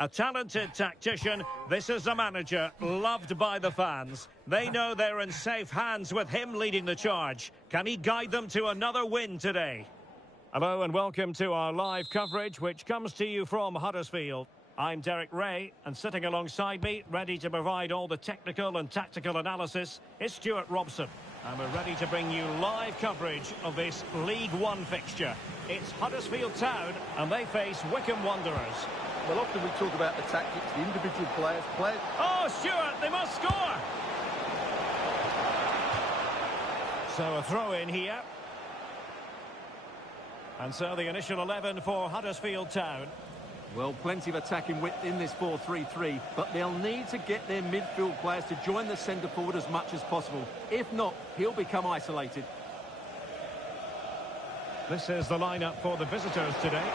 A talented tactician, this is a manager loved by the fans. They know they're in safe hands with him leading the charge. Can he guide them to another win today? Hello and welcome to our live coverage, which comes to you from Huddersfield. I'm Derek Ray, and sitting alongside me, ready to provide all the technical and tactical analysis, is Stuart Robson. And we're ready to bring you live coverage of this League One fixture. It's Huddersfield Town, and they face Wycombe Wanderers. Well, often we talk about the tactics, the individual players. Oh, Stuart, they must score! So a throw in here. And so the initial 11 for Huddersfield Town. Well, plenty of attacking width in this 4-3-3, but they'll need to get their midfield players to join the centre forward as much as possible. If not, he'll become isolated. This is the lineup for the visitors today.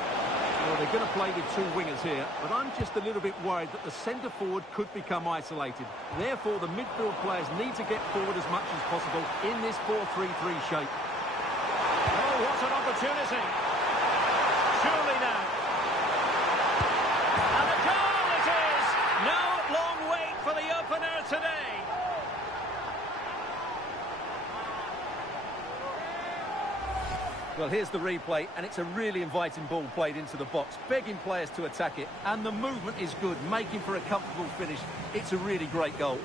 Well, they're going to play with two wingers here, but I'm just a little bit worried that the centre forward could become isolated. Therefore, the midfield players need to get forward as much as possible in this 4-3-3 shape. Oh, what an opportunity! Surely now. And a goal it is! No long wait for the opener today. Well, here's the replay, and it's a really inviting ball played into the box, begging players to attack it, and the movement is good, making for a comfortable finish. It's a really great goal.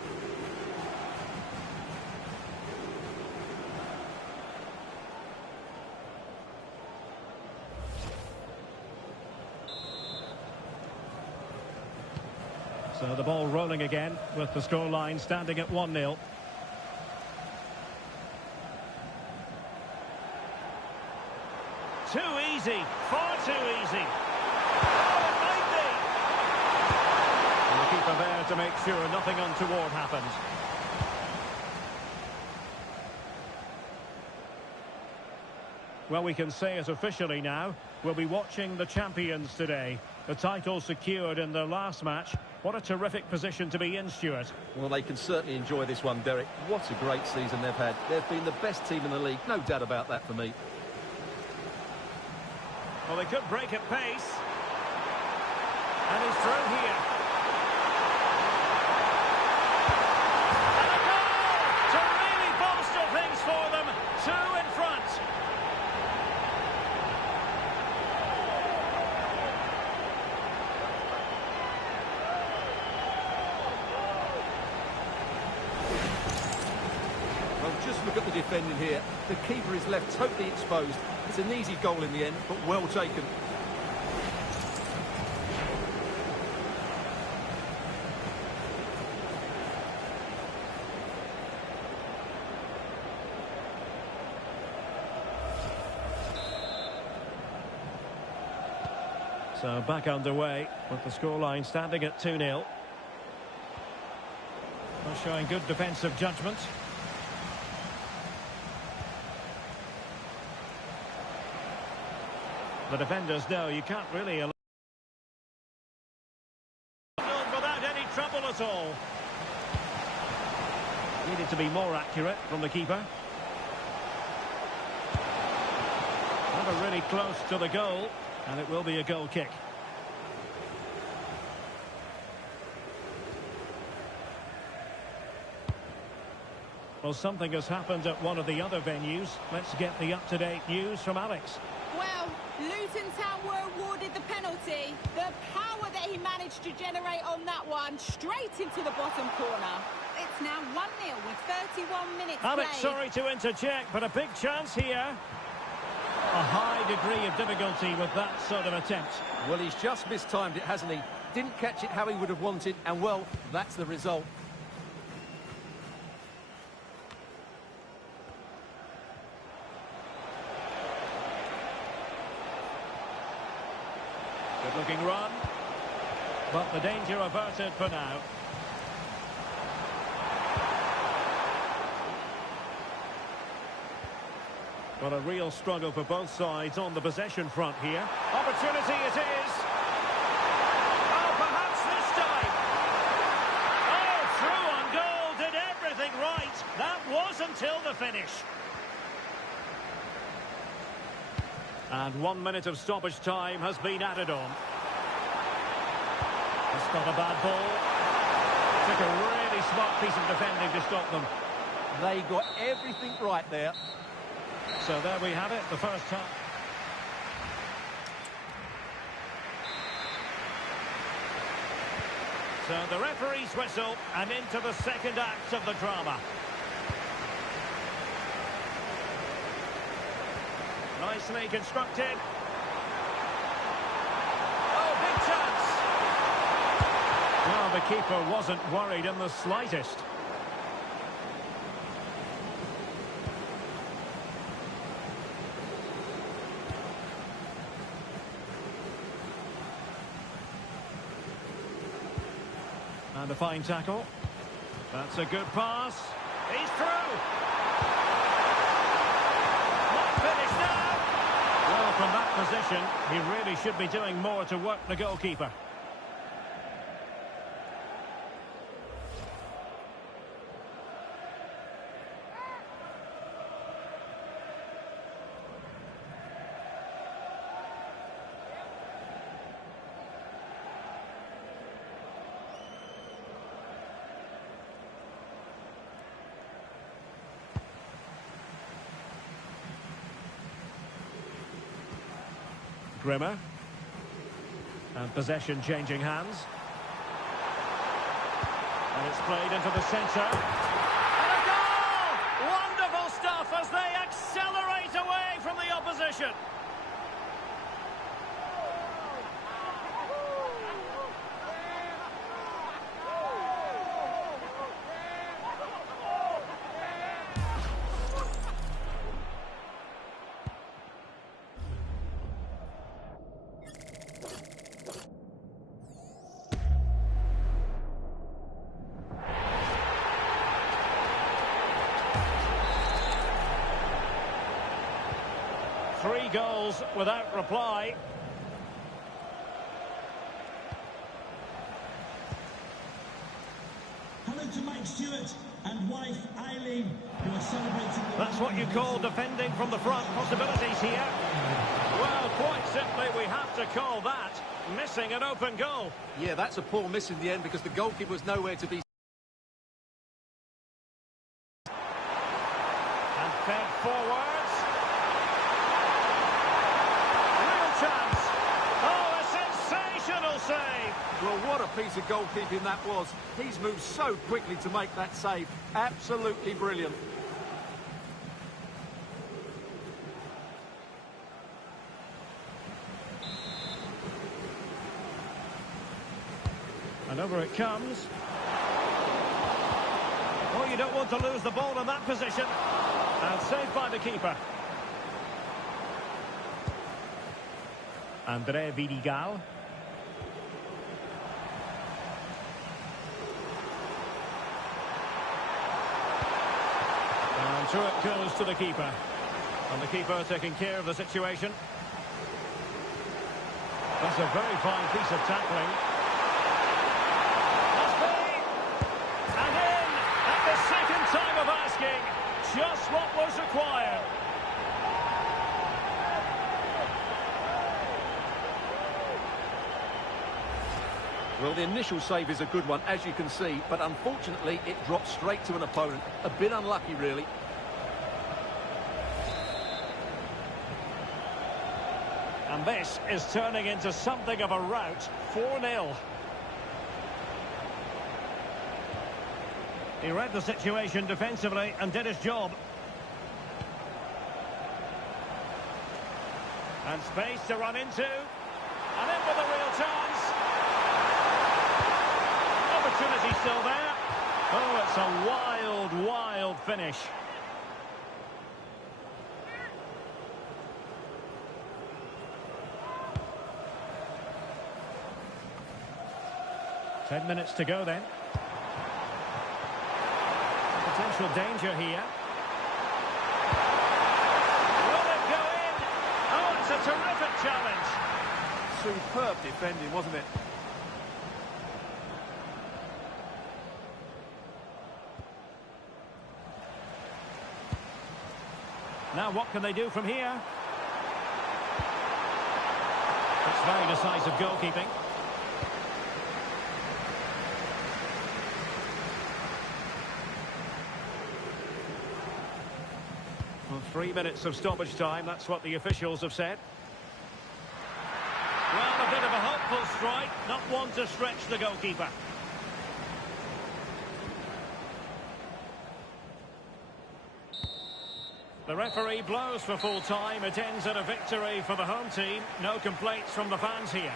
So the ball rolling again, with the scoreline standing at 1-0. Too easy, far too easy. Oh, it might be. And the keeper there to make sure nothing untoward happens. Well, we can say it officially now. We'll be watching the champions today. The title secured in their last match. What a terrific position to be in, Stuart. Well, they can certainly enjoy this one, Derek. What a great season they've had. They've been the best team in the league, no doubt about that for me. Well, they could break at pace. And he's through here. And a goal to really bolster things for them. Two in front. Well, just look at the defending here. The keeper is left totally exposed. It's an easy goal in the end, but well taken. So back underway with the scoreline standing at 2-0. Well, showing good defensive judgment. The defenders know you can't really allow without any trouble at all. Needed to be more accurate from the keeper. Never really close to the goal, and it will be a goal kick. Well, something has happened at one of the other venues. Let's get the up-to-date news from Alex. Well, Luton Town were awarded the penalty. The power that he managed to generate on that one, straight into the bottom corner. It's now 1-0 with 31 minutes Alex, played. sorry to interject, but a big chance here. A high degree of difficulty with that sort of attempt. Well, he's just mistimed it, hasn't he? Didn't catch it how he would have wanted, and well, that's the result. Good-looking run, but the danger averted for now. Well, a real struggle for both sides on the possession front here. Opportunity it is. Oh, perhaps this time. Oh, through on goal, did everything right. That was until the finish. And 1 minute of stoppage time has been added on. not a bad ball. Took a really smart piece of defending to stop them. They got everything right there. So there we have it, the first time. So the referee's whistle, and into the second act of the drama. Nicely constructed. Oh, big chance! Well, the keeper wasn't worried in the slightest. And a fine tackle. That's a good pass. He's through! Not finished now! Well, from that position, he really should be doing more to work the goalkeeper. Grimmer. And possession changing hands. And it's played into the centre. And a goal! Wonderful stuff as they accelerate away from the opposition. Three goals without reply. Hello to Mike Stewart and wife Eileen, who are celebrating. That's what you call defending from the front. Possibilities here. Well, quite simply, we have to call that missing an open goal. Yeah, that's a poor miss in the end because the goalkeeper was nowhere to be. And fed forwards. Real chance. Oh, a sensational save. Well, what a piece of goalkeeping that was. He's moved so quickly to make that save. Absolutely brilliant. And over it comes. Oh, you don't want to lose the ball in that position. And saved by the keeper. RDGAME'S. And through it goes to the keeper. And the keeper taking care of the situation. That's a very fine piece of tackling. Must be! And in! At the second time of asking. Just what was required. Well, the initial save is a good one, as you can see, but unfortunately it dropped straight to an opponent. A bit unlucky, really. And this is turning into something of a rout. 4-0. He read the situation defensively and did his job. And space to run into. And in with a real chance. Opportunity still there. Oh, it's a wild, wild finish. Ten minutes to go then. Potential danger here. Will it go in? Oh, it's a terrific challenge. Superb defending, wasn't it? Now what can they do from here? It's very decisive goalkeeping. Well, 3 minutes of stoppage time, that's what the officials have said. Well, a bit of a hopeful strike, not one to stretch the goalkeeper. The referee blows for full time. It ends at a victory for the home team. No complaints from the fans here.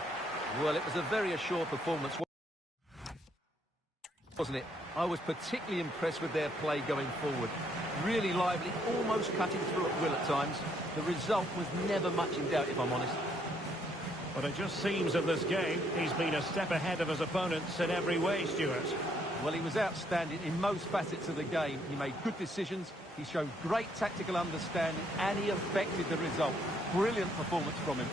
Well, it was a very assured performance, wasn't it? I was particularly impressed with their play going forward. Really lively, almost cutting through at will at times. The result was never much in doubt, if I'm honest. But it just seems in this game, he's been a step ahead of his opponents in every way, Stuart. Well, he was outstanding in most facets of the game. He made good decisions, he showed great tactical understanding, and he affected the result. Brilliant performance from him.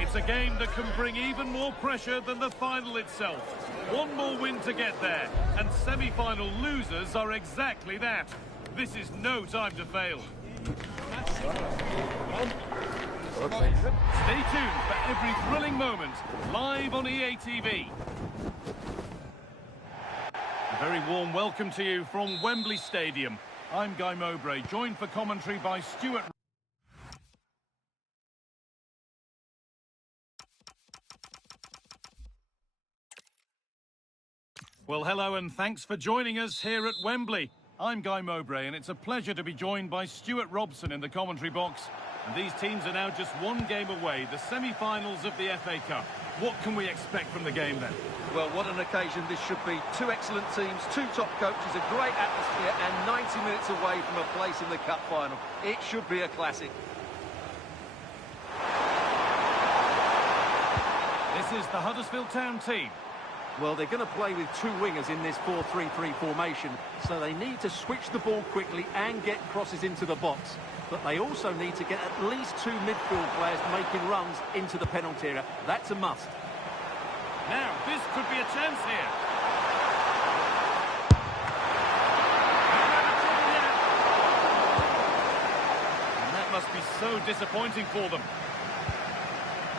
It's a game that can bring even more pressure than the final itself. One more win to get there, and semi-final losers are exactly that. This is no time to fail. Stay tuned for every thrilling moment, live on EA TV. A very warm welcome to you from Wembley Stadium. I'm Guy Mowbray, joined for commentary by Stuart. Well, hello and thanks for joining us here at Wembley. I'm Guy Mowbray and it's a pleasure to be joined by Stuart Robson in the commentary box. And these teams are now just one game away, the semi-finals of the FA Cup. What can we expect from the game then? Well, what an occasion this should be. Two excellent teams, two top coaches, a great atmosphere and 90 minutes away from a place in the cup final. It should be a classic. This is the Huddersfield Town team. Well, they're going to play with two wingers in this 4-3-3 formation, so they need to switch the ball quickly and get crosses into the box. But they also need to get at least two midfield players making runs into the penalty area. That's a must. Now, this could be a chance here. And that must be so disappointing for them.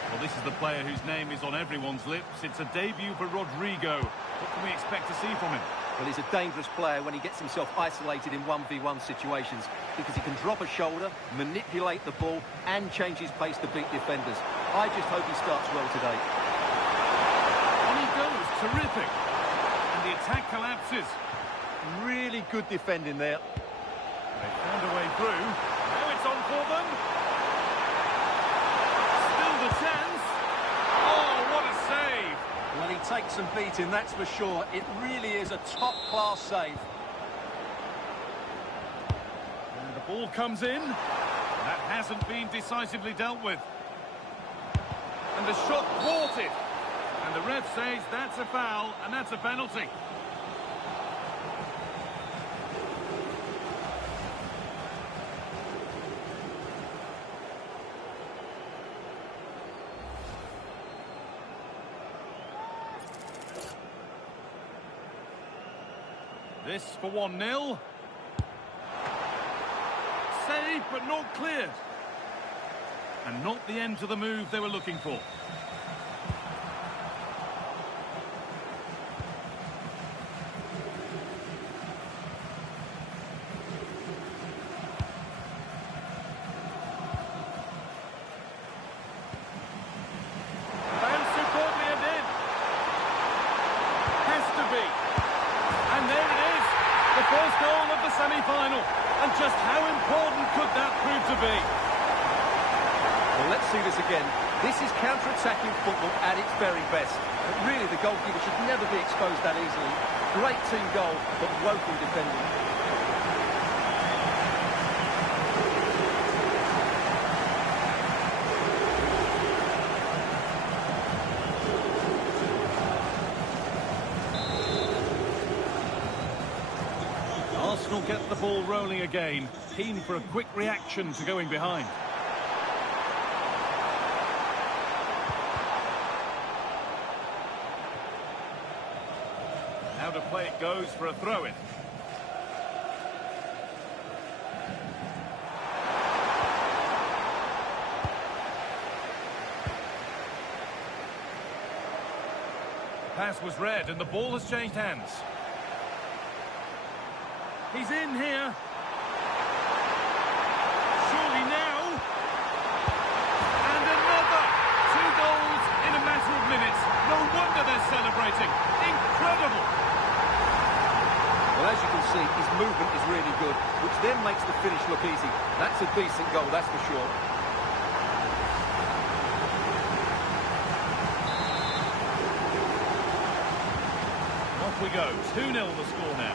Well, this is the player whose name is on everyone's lips. It's a debut for Rodrigo. What can we expect to see from him? Well, he's a dangerous player when he gets himself isolated in 1v1 situations because he can drop a shoulder, manipulate the ball and change his pace to beat defenders. I just hope he starts well today. On he goes, terrific. And the attack collapses. Really good defending there. They found a way through. Now it's on for them. Still the chance. Oh, what a save. Well, he takes some beating, that's for sure. It really is a top-class save. And the ball comes in. That hasn't been decisively dealt with. And the shot thwarted. And the ref says that's a foul, and that's a penalty. This for 1-0. Save, but not cleared. And not the end to the move they were looking for. And superbly and in. Has to be. And there it is. The first goal of the semi-final. And just how important could that prove to be? Well, let's see this again. This is counter-attacking football at its very best. But really, the goalkeeper should never be exposed that easily. Great team goal, but woeful defending. Arsenal get the ball rolling again, keen for a quick reaction to going behind. Now to play it goes for a throw-in. The pass was read and the ball has changed hands. He's in here. Surely now. And another. 2 goals in a matter of minutes. No wonder they're celebrating. Incredible. Well, as you can see, his movement is really good, which then makes the finish look easy. That's a decent goal, that's for sure. Off we go. 2-0 the score now.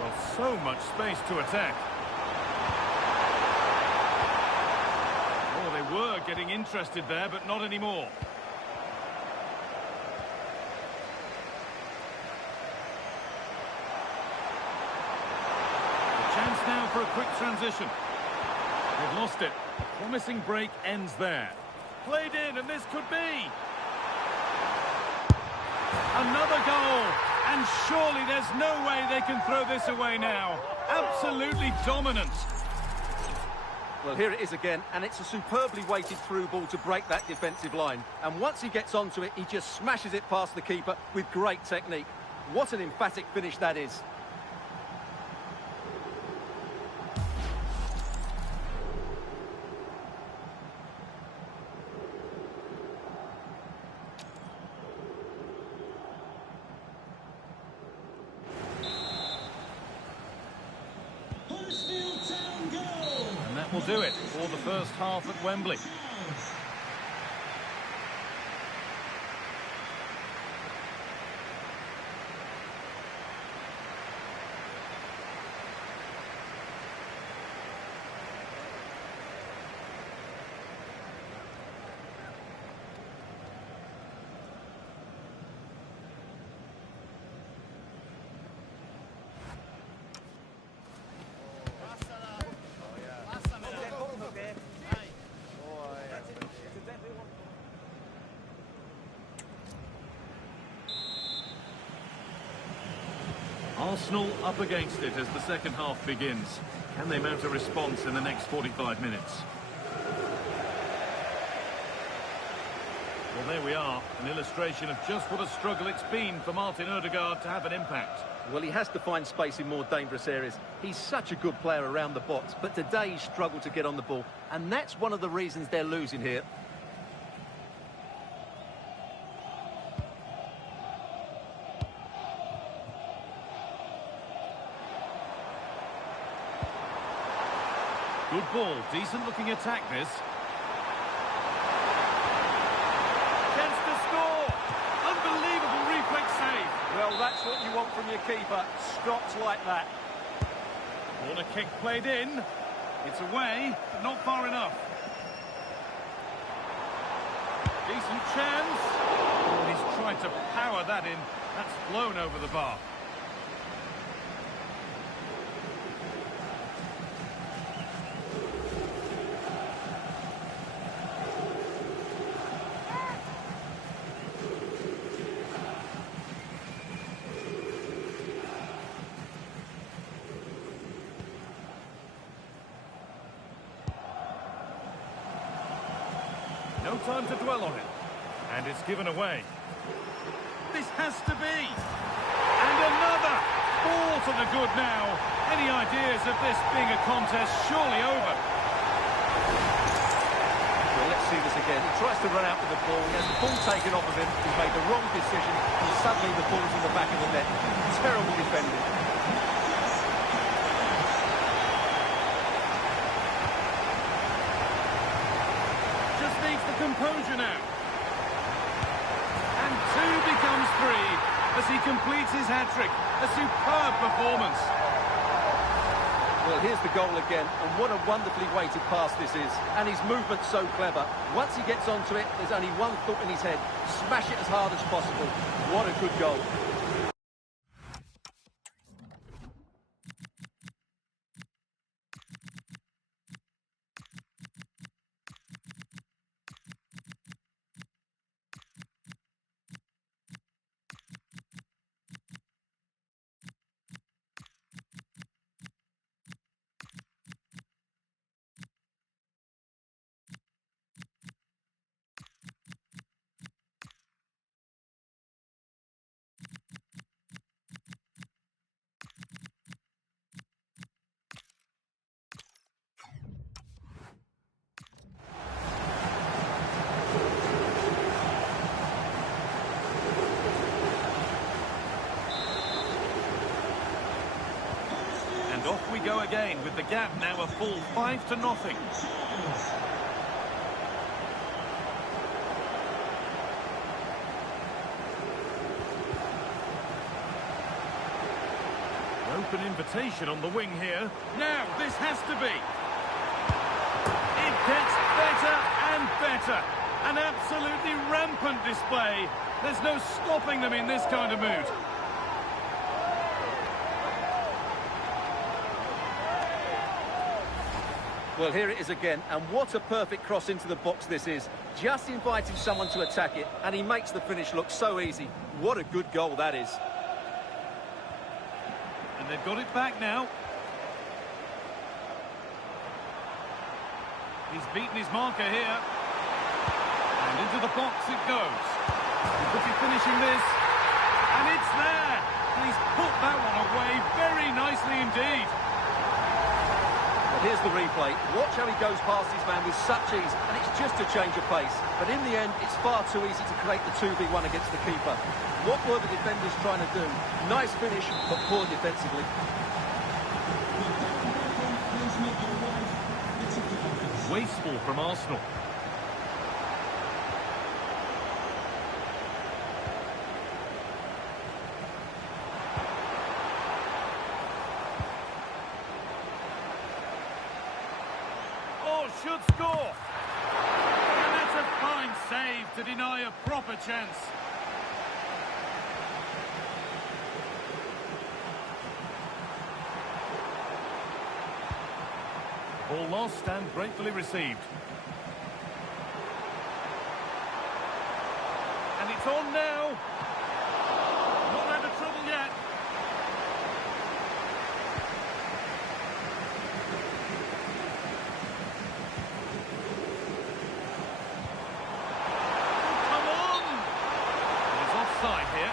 Well, so much space to attack. Oh, they were getting interested there, but not anymore. A chance now for a quick transition. They've lost it. A promising break ends there. Played in, and this could be. Another goal. And surely there's no way they can throw this away now. Absolutely dominant. Well, here it is again, and it's a superbly weighted through ball to break that defensive line. And once he gets onto it, he just smashes it past the keeper with great technique. What an emphatic finish that is. Will do it for the first half at Wembley. Arsenal up against it as the second half begins. Can they mount a response in the next 45 minutes? Well, there we are, an illustration of just what a struggle it's been for Martin Ødegaard to have an impact. Well, he has to find space in more dangerous areas. He's such a good player around the box, but today he struggled to get on the ball, and that's one of the reasons they're losing here. Good ball, decent looking attack this. Chance to score! Unbelievable reflex save. Well, that's what you want from your keeper. Stops like that. Corner kick played in. It's away, but not far enough. Decent chance. Oh, he's tried to power that in. That's flown over the bar. No time to dwell on it. And it's given away. This has to be. And another. Ball to the good now. Any ideas of this being a contest surely over? Well, let's see this again. He tries to run out with the ball. He has the ball taken off of him. He's made the wrong decision. And suddenly the ball's in the back of the net. Terrible defending. Needs the composure now. And 2 becomes 3 as he completes his hat-trick. A superb performance. Well, here's the goal again, and what a wonderfully weighted pass this is. And his movement's so clever. Once he gets onto it, there's only one thought in his head. Smash it as hard as possible. What a good goal. And off we go again with the gap now a full 5-0. Open invitation on the wing here. Now this has to be. It gets better and better. An absolutely rampant display. There's no stopping them in this kind of mood. Well, here it is again, and what a perfect cross into the box this is. Just inviting someone to attack it, and he makes the finish look so easy. What a good goal that is. And they've got it back now. He's beaten his marker here. And into the box it goes. He could be finishing this. And it's there. And he's put that one away very nicely indeed. Here's the replay. Watch how he goes past his man with such ease, and it's just a change of pace. But in the end, it's far too easy to create the 2v1 against the keeper. What were the defenders trying to do? Nice finish, but poor defensively. Wasteful from Arsenal. Should score. And that's a fine save to deny a proper chance. Ball lost and gratefully received. And it's on now. Not out of trouble yet. Side here.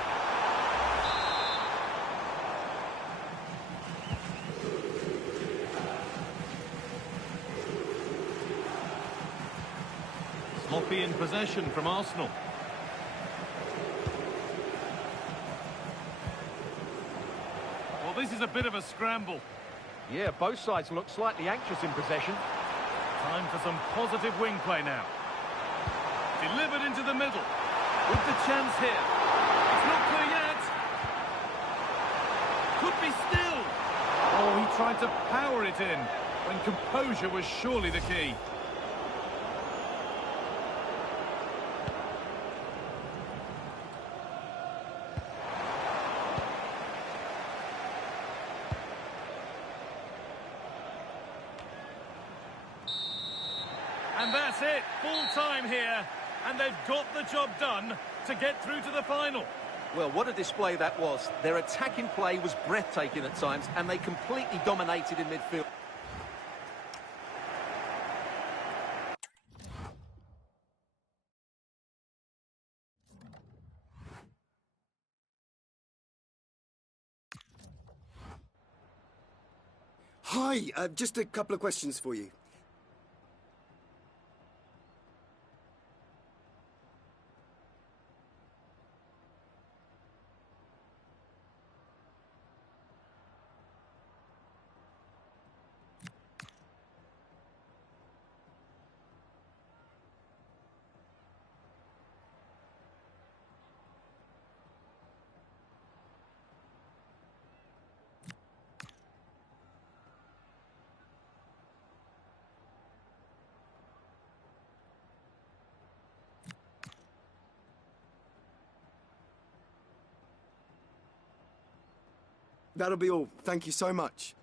Sloppy in possession from Arsenal. Well, this is a bit of a scramble. Yeah, both sides look slightly anxious in possession. Time for some positive wing play now. Delivered into the middle. With the chance here. It's not clear yet. Could be still. Oh, he tried to power it in. when composure was surely the key. And that's it, full time here, and they've got the job done to get through to the final. Well, what a display that was. Their attacking play was breathtaking at times, and they completely dominated in midfield. Hi, just a couple of questions for you. That'll be all. Thank you so much.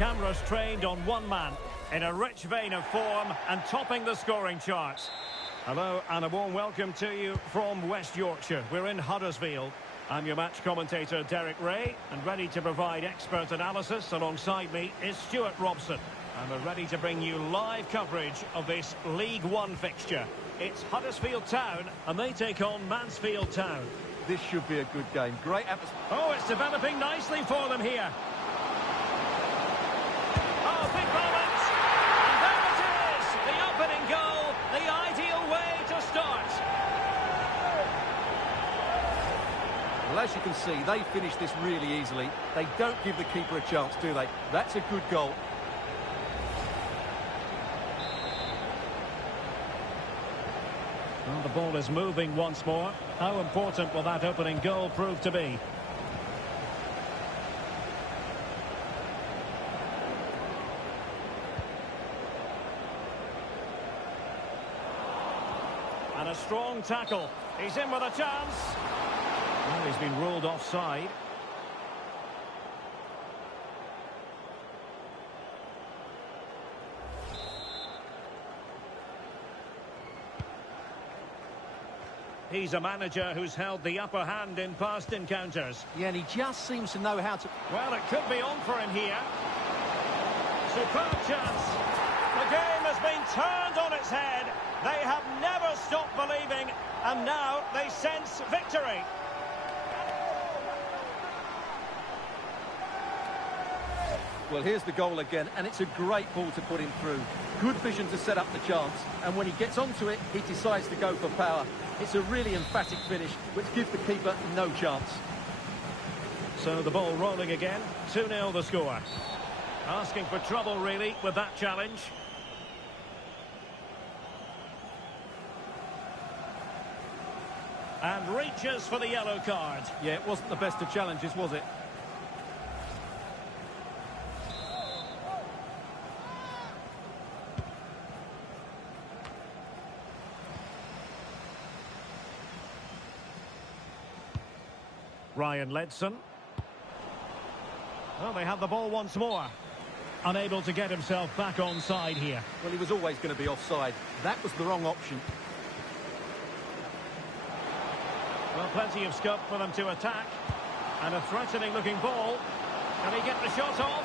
Cameras trained on one man, in a rich vein of form and topping the scoring charts. Hello and a warm welcome to you from West Yorkshire. We're in Huddersfield. I'm your match commentator Derek Ray, and ready to provide expert analysis alongside me is Stuart Robson. And we're ready to bring you live coverage of this League One fixture. It's Huddersfield Town and they take on Mansfield Town. This should be a good game. Great atmosphere. Oh, it's developing nicely for them here. Oh, big moment! And there it is! The opening goal, the ideal way to start. Well, as you can see, they finish this really easily. They don't give the keeper a chance, do they? That's a good goal. Well, the ball is moving once more. How important will that opening goal prove to be? And a strong tackle. He's in with a chance. Well, he's been ruled offside. He's a manager who's held the upper hand in past encounters. Yeah, and he just seems to know how to... Well, it could be on for him here. Superb chance. The game has been turned on its head. They have never stopped believing, and now they sense victory. Well, here's the goal again, and it's a great ball to put him through. Good vision to set up the chance, and when he gets onto it, he decides to go for power. It's a really emphatic finish, which gives the keeper no chance. So the ball rolling again, 2-0 the score. Asking for trouble, really, with that challenge. And reaches for the yellow card. Yeah, it wasn't the best of challenges, was it? Ryan Ledson. Well, they have the ball once more. Unable to get himself back onside here. Well, he was always going to be offside. That was the wrong option. Well, plenty of scope for them to attack. And a threatening looking ball. Can he get the shot off?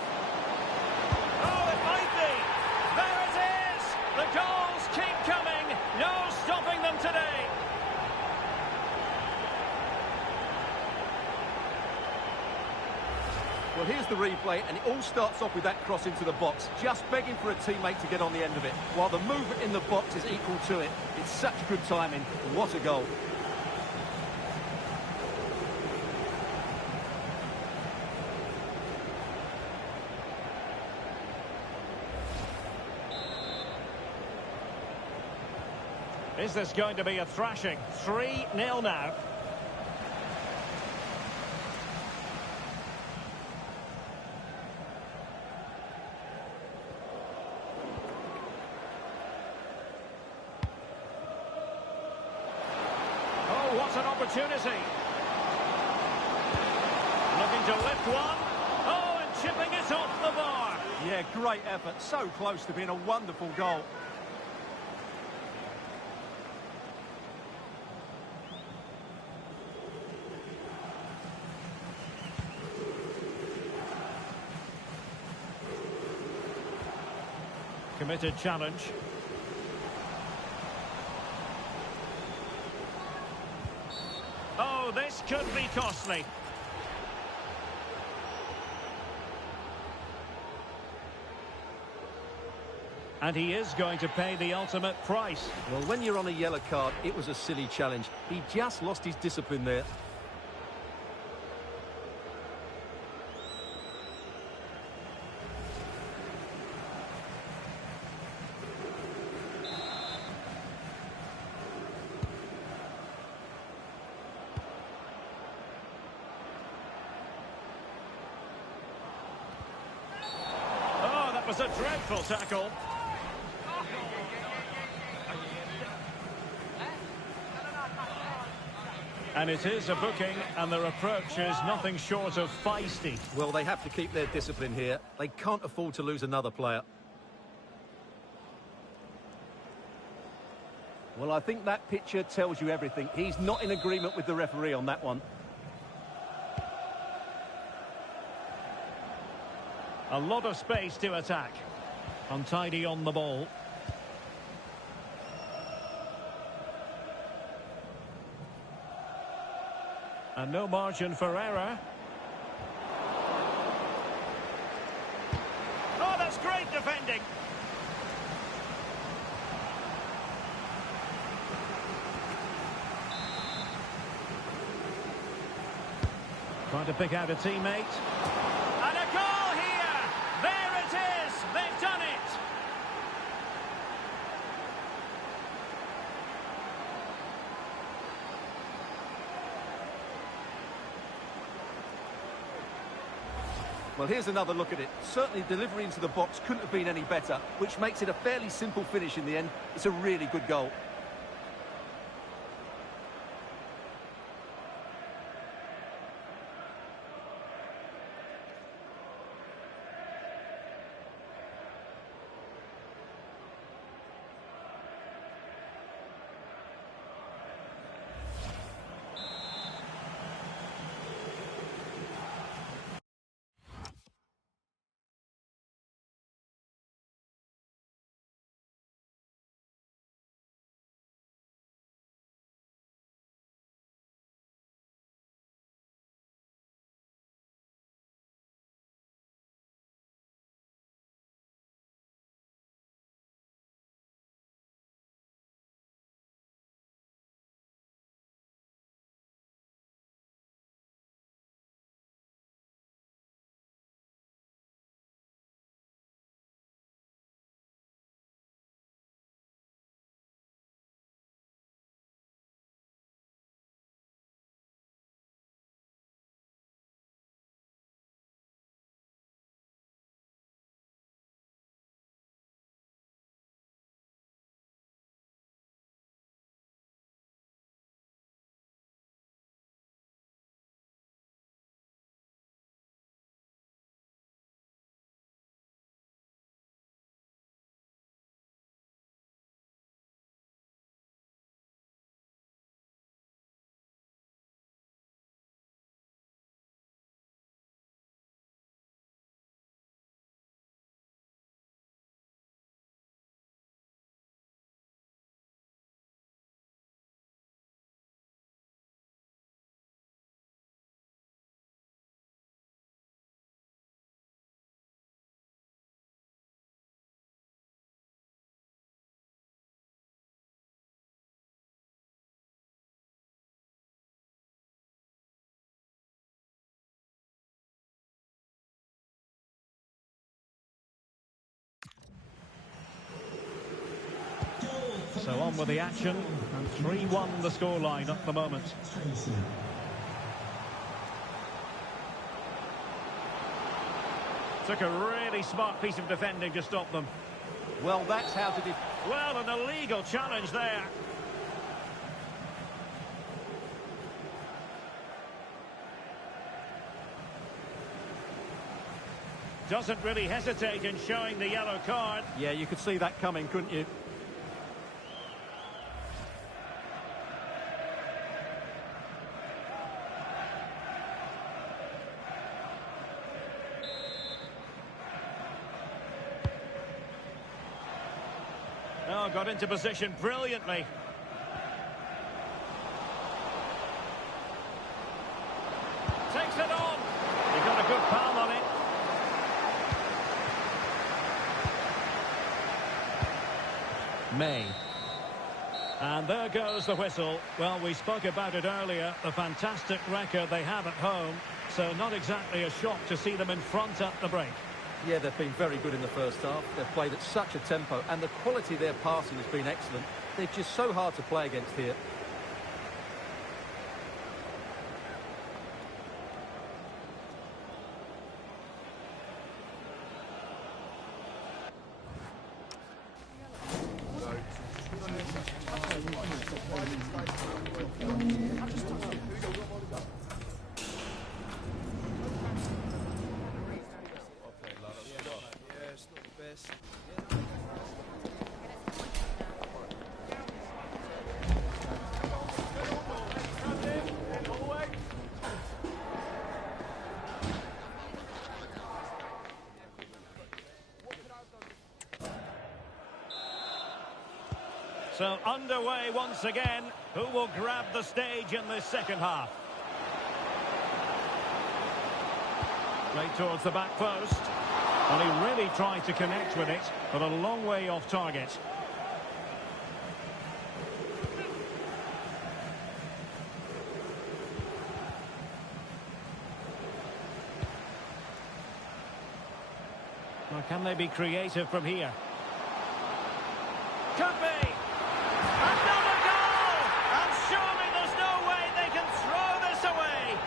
Oh, it might be! There it is! The goals keep coming! No stopping them today! Well, here's the replay, and it all starts off with that cross into the box, just begging for a teammate to get on the end of it, while the movement in the box is equal to it. It's such good timing. What a goal. Is this going to be a thrashing? 3-0 now. Oh, what an opportunity. Looking to lift one. Oh, and chipping it off the bar. Yeah, great effort. So close to being a wonderful goal. Committed challenge. Oh, this could be costly. And he is going to pay the ultimate price. Well, when you're on a yellow card, it was a silly challenge. He just lost his discipline there. Oh, that was a dreadful tackle. And it is a booking, and their approach is nothing short of feisty. Well, they have to keep their discipline here. They can't afford to lose another player. Well, I think that picture tells you everything. He's not in agreement with the referee on that one. A lot of space to attack. Untidy on the ball. And no margin for error. Oh, that's great defending. Trying to pick out a teammate. And a goal here! There it is! They've done it! Well, here's another look at it. Certainly delivery into the box couldn't have been any better, which makes it a fairly simple finish in the end. It's a really good goal. So on with the action, and 3-1 the scoreline at the moment. Took a really smart piece of defending to stop them. Well, that's how to Well, an illegal challenge there. Doesn't really hesitate in showing the yellow card. Yeah, you could see that coming, couldn't you? Oh, got into position brilliantly. Takes it on. He got a good palm on it. May. And there goes the whistle. Well, we spoke about it earlier, the fantastic record they have at home, so not exactly a shock to see them in front at the break. Yeah, they've been very good in the first half. They've played at such a tempo, and the quality of their passing has been excellent. They're just so hard to play against here. So underway once again. Who will grab the stage in this second half? Played towards the back post. Well, he really tried to connect with it, but a long way off target. Well, can they be creative from here? Could be! Another goal! And surely there's no way they can throw this away!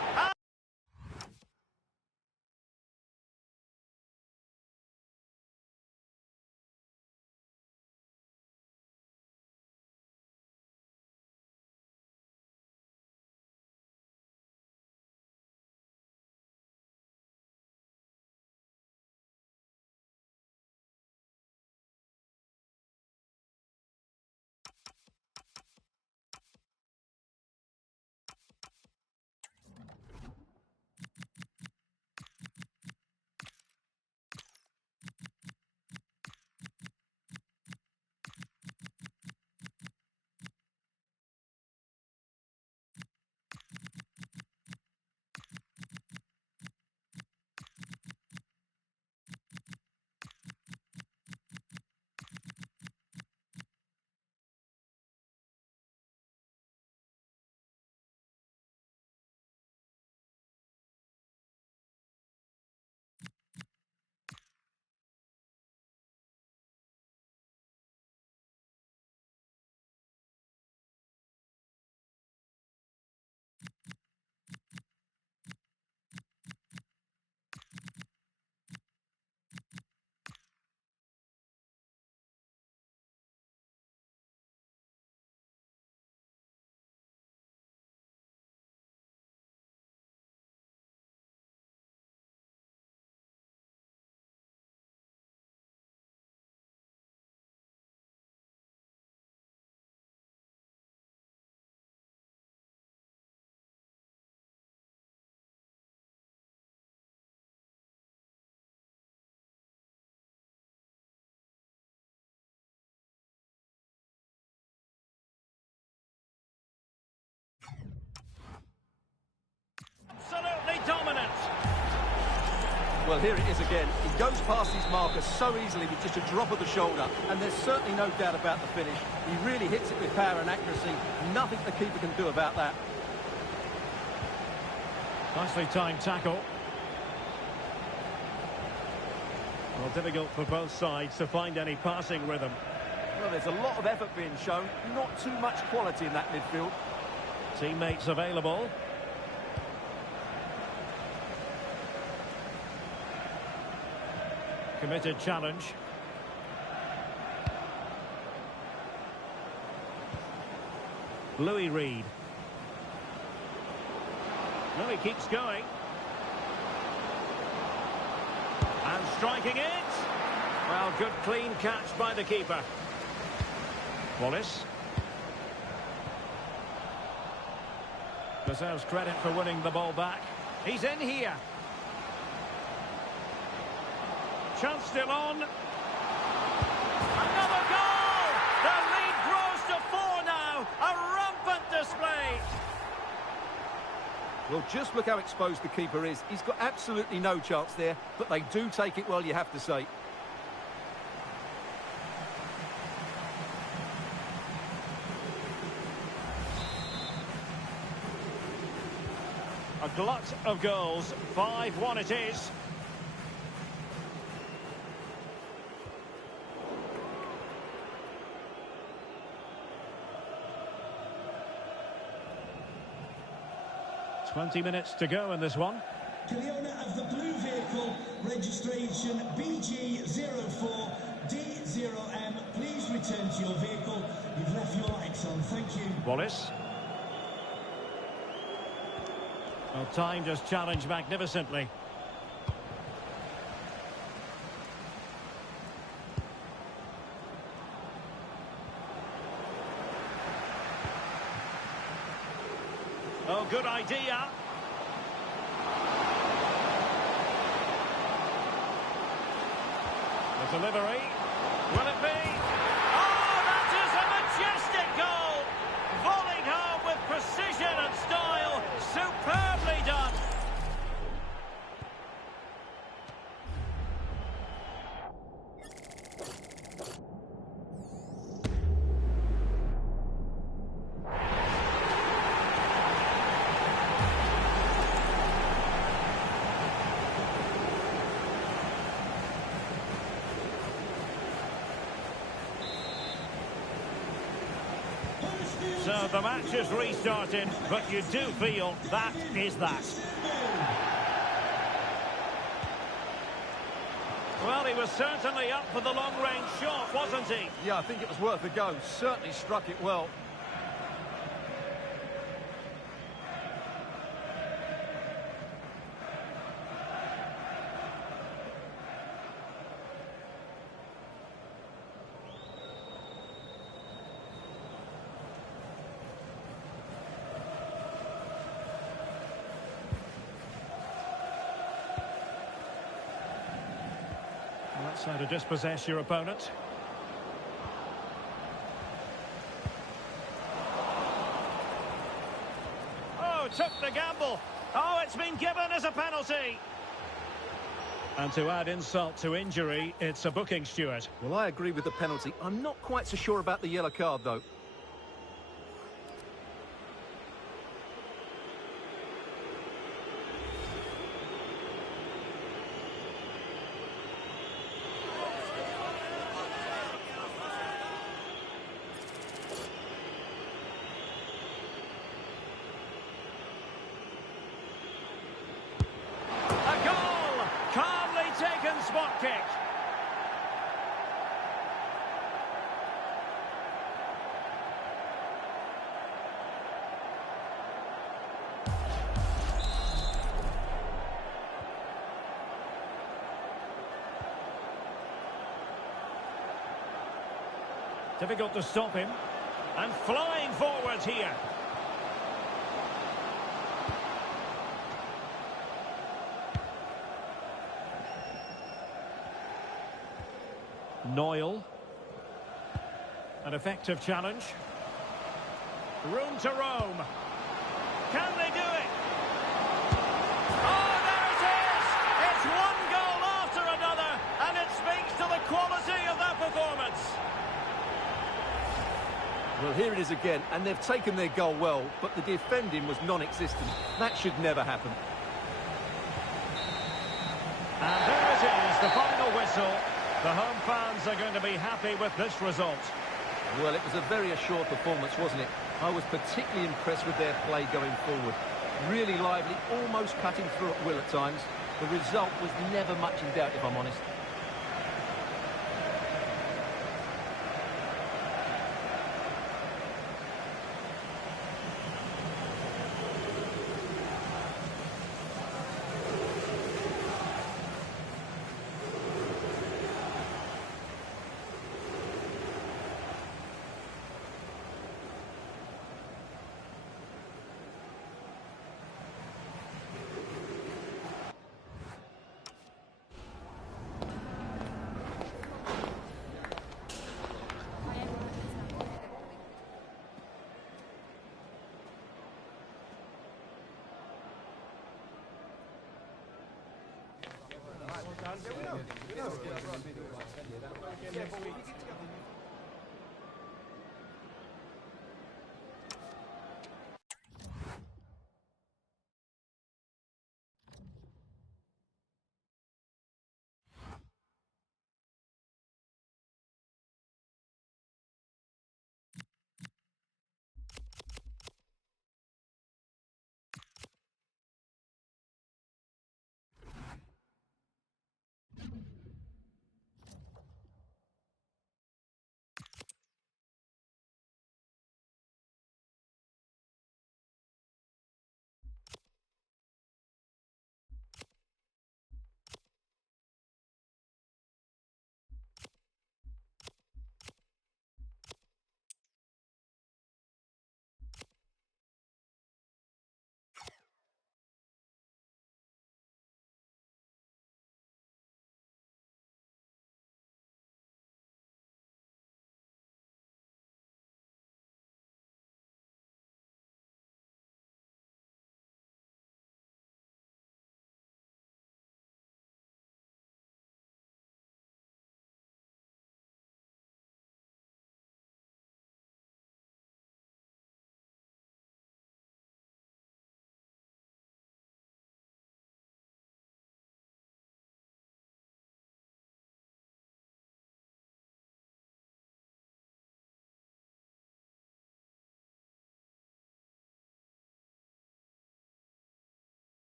Absolutely dominant. Well, here it is again. He goes past his marker so easily with just a drop of the shoulder, and there's certainly no doubt about the finish. He really hits it with power and accuracy. Nothing the keeper can do about that. Nicely timed tackle. Well, difficult for both sides to find any passing rhythm. Well, there's a lot of effort being shown, not too much quality in that midfield. Teammates available. Committed challenge. Louis Reed. No, he keeps going. And striking it. Well, good clean catch by the keeper. Wallace. Deserves credit for winning the ball back. He's in here. Chance still on. Another goal! The lead grows to 4 now. A rampant display. Well, just look how exposed the keeper is. He's got absolutely no chance there, but they do take it well, you have to say. A glut of goals. 5-1 it is. Twenty minutes to go in this one. To the owner of the blue vehicle, registration BG04D0M, please return to your vehicle. You've left your lights on. Thank you. Wallace. Well, time just challenged magnificently. Oh, good idea. The delivery. Will it be? Oh, that is a majestic So the match is restarting, but you do feel that is that. Well, he was certainly up for the long-range shot, wasn't he? Yeah, I think it was worth a go. Certainly struck it well. Well, that's how to dispossess your opponent. Oh, took the gamble. Oh, it's been given as a penalty. And to add insult to injury, it's a booking, Stuart. Well, I agree with the penalty. I'm not quite so sure about the yellow card, though. A goal! Calmly taken spot kick. Difficult to stop him. And flying forwards here. Noyle. An effective challenge. Room to roam. Can they do it? Oh, there it is! It's one goal after another, and it speaks to the quality of their performance. Well, here it is again, and they've taken their goal well, but the defending was non-existent. That should never happen. And there it is, the final whistle. The home fans are going to be happy with this result. Well, it was a very assured performance, wasn't it? I was particularly impressed with their play going forward. Really lively, almost cutting through at will at times. The result was never much in doubt, if I'm honest.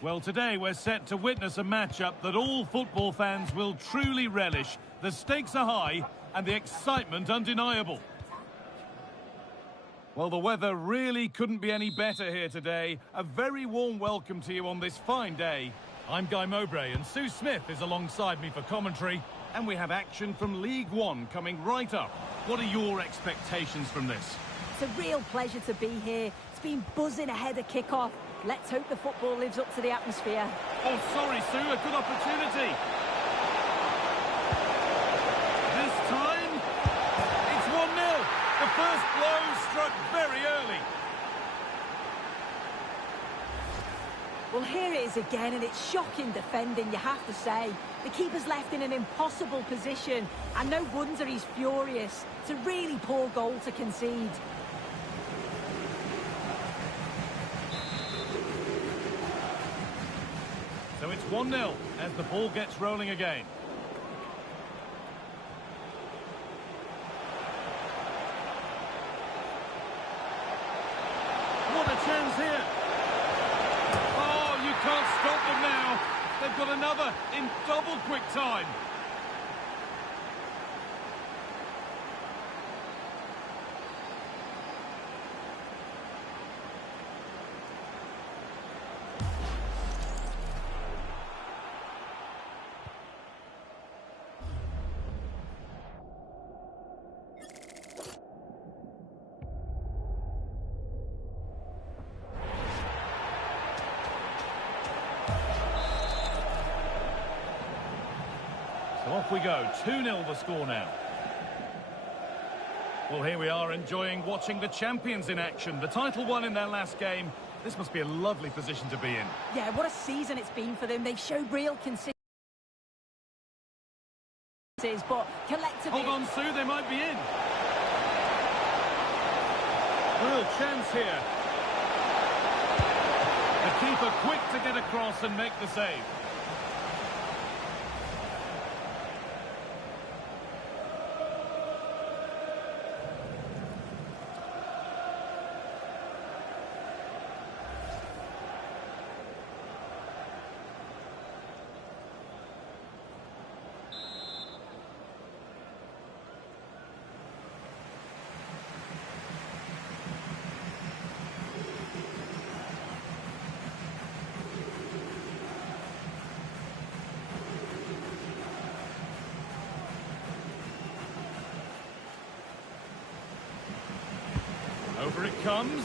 Well, today we're set to witness a matchup that all football fans will truly relish. The stakes are high and the excitement undeniable. Well, the weather really couldn't be any better here today. A very warm welcome to you on this fine day. I'm Guy Mowbray and Sue Smith is alongside me for commentary. And we have action from League One coming right up. What are your expectations from this? It's a real pleasure to be here. It's been buzzing ahead of kick-off. Let's hope the football lives up to the atmosphere. Oh, sorry, Sue, a good opportunity. This time, it's 1-0. The first blow struck very early. Well, here it is again, and it's shocking defending, you have to say. The keeper's left in an impossible position, and no wonder he's furious. It's a really poor goal to concede. So it's 1-0 as the ball gets rolling again. What a chance here. Oh, you can't stop them now. They've got another in double quick time. So off we go, 2-0 the score now. Well, here we are enjoying watching the champions in action. The title won in their last game. This must be a lovely position to be in. Yeah, what a season it's been for them. They've showed real consistency, but collectively... Hold on, Sue, they might be in. Real chance here. The keeper quick to get across and make the save. Over it comes.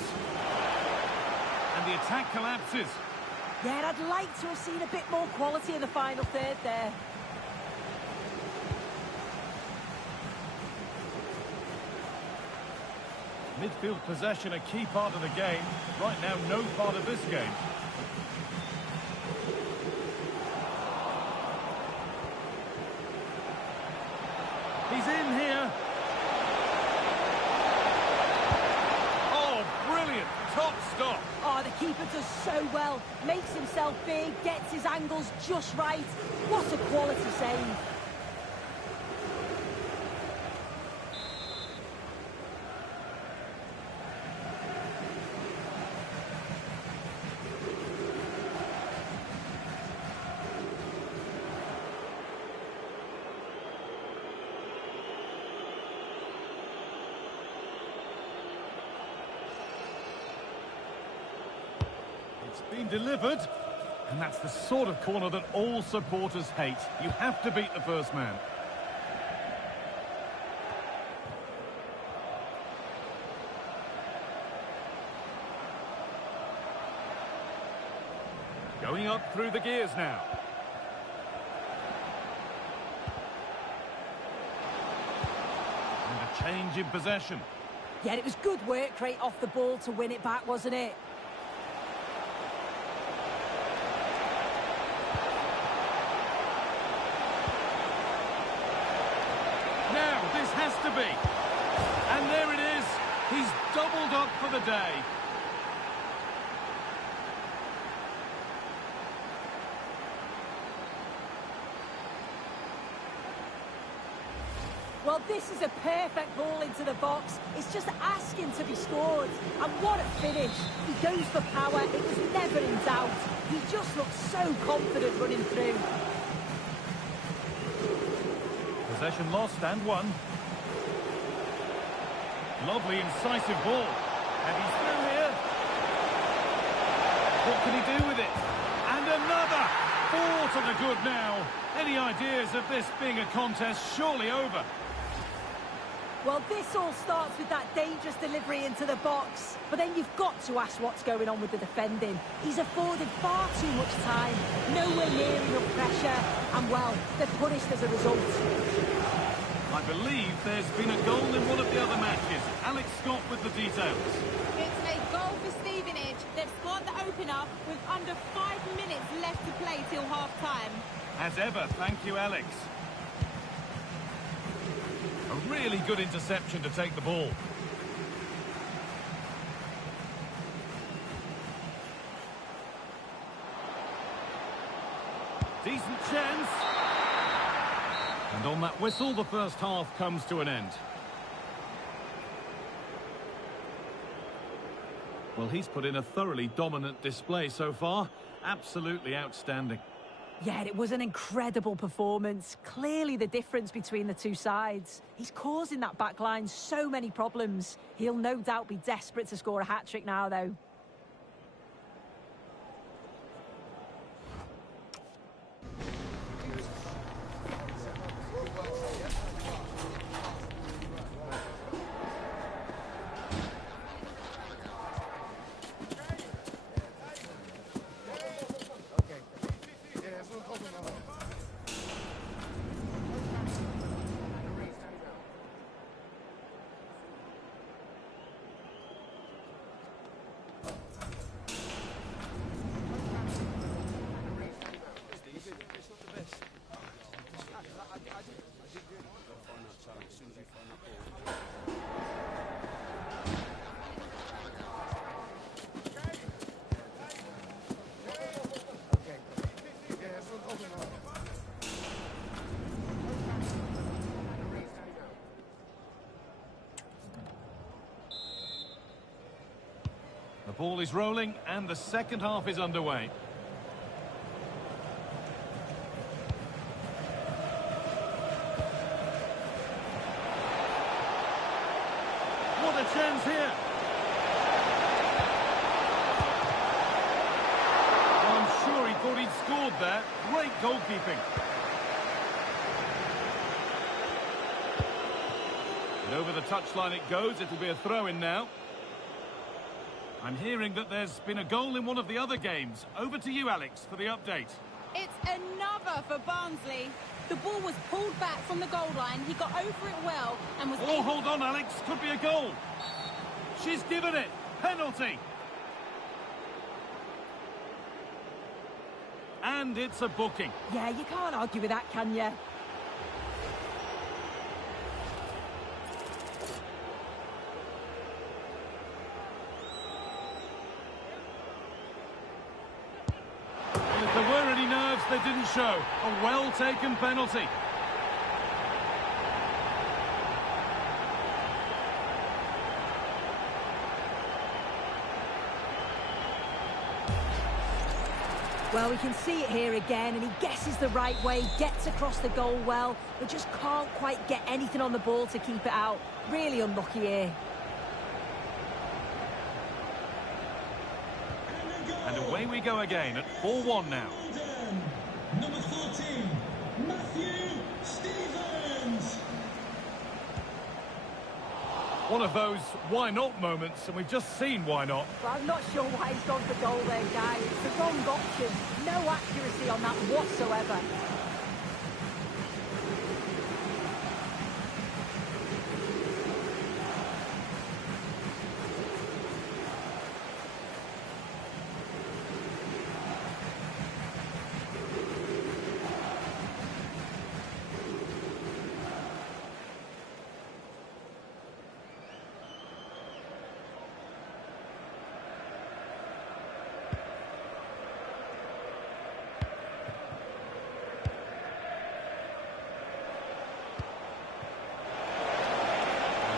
And the attack collapses. Yeah, I'd like to have seen a bit more quality in the final third there. Midfield possession, a key part of the game. Right now, no part of this game. He's in here. Top stop. Oh, the keeper does so well. Makes himself big, gets his angles just right. What a quality save. It's been delivered, and that's the sort of corner that all supporters hate. You have to beat the first man. Going up through the gears now. And a change in possession. Yeah, it was good work rate off the ball to win it back, wasn't it? Now, this has to be. And there it is. He's doubled up for the day. Well, this is a perfect ball into the box. It's just asking to be scored. And what a finish. He goes for power. It was never in doubt. He just looks so confident running through. Possession lost and won. Lovely, incisive ball. And he's through here. What can he do with it? And another! 4 to the good now. Any ideas of this being a contest surely over? Well, this all starts with that dangerous delivery into the box. But then you've got to ask what's going on with the defending. He's afforded far too much time, nowhere near enough pressure, and, well, they're punished as a result. I believe there's been a goal in one of the other matches. Alex Scott with the details. It's a goal for Stevenage. They've scored the opener with under 5 minutes left to play till half-time. As ever, thank you, Alex. A really good interception to take the ball. Decent chance. And on that whistle, the first half comes to an end. Well, he's put in a thoroughly dominant display so far. Absolutely outstanding. Yeah, it was an incredible performance. Clearly the difference between the two sides. He's causing that back line so many problems. He'll no doubt be desperate to score a hat-trick now, though. The ball is rolling and the second half is underway. What a chance here! I'm sure he thought he'd scored there. Great goalkeeping. And over the touchline it goes. It'll be a throw-in now. I'm hearing that there's been a goal in one of the other games. Over to you, Alex, for the update. It's another for Barnsley. The ball was pulled back from the goal line. He got over it well and was Oh, hold on, Alex. Could be a goal. She's given it. Penalty. And it's a booking. Yeah, you can't argue with that, can you? If there were any nerves, they didn't show. A well-taken penalty. Well, we can see it here again, and he guesses the right way, gets across the goal well, but just can't quite get anything on the ball to keep it out. Really unlucky here. And away we go again at 4-1 now. Number 14, Matthew Stevens. One of those why not moments, and we've just seen why not. Well, I'm not sure why he's gone for goal there, guys. It's the wrong option. No accuracy on that whatsoever.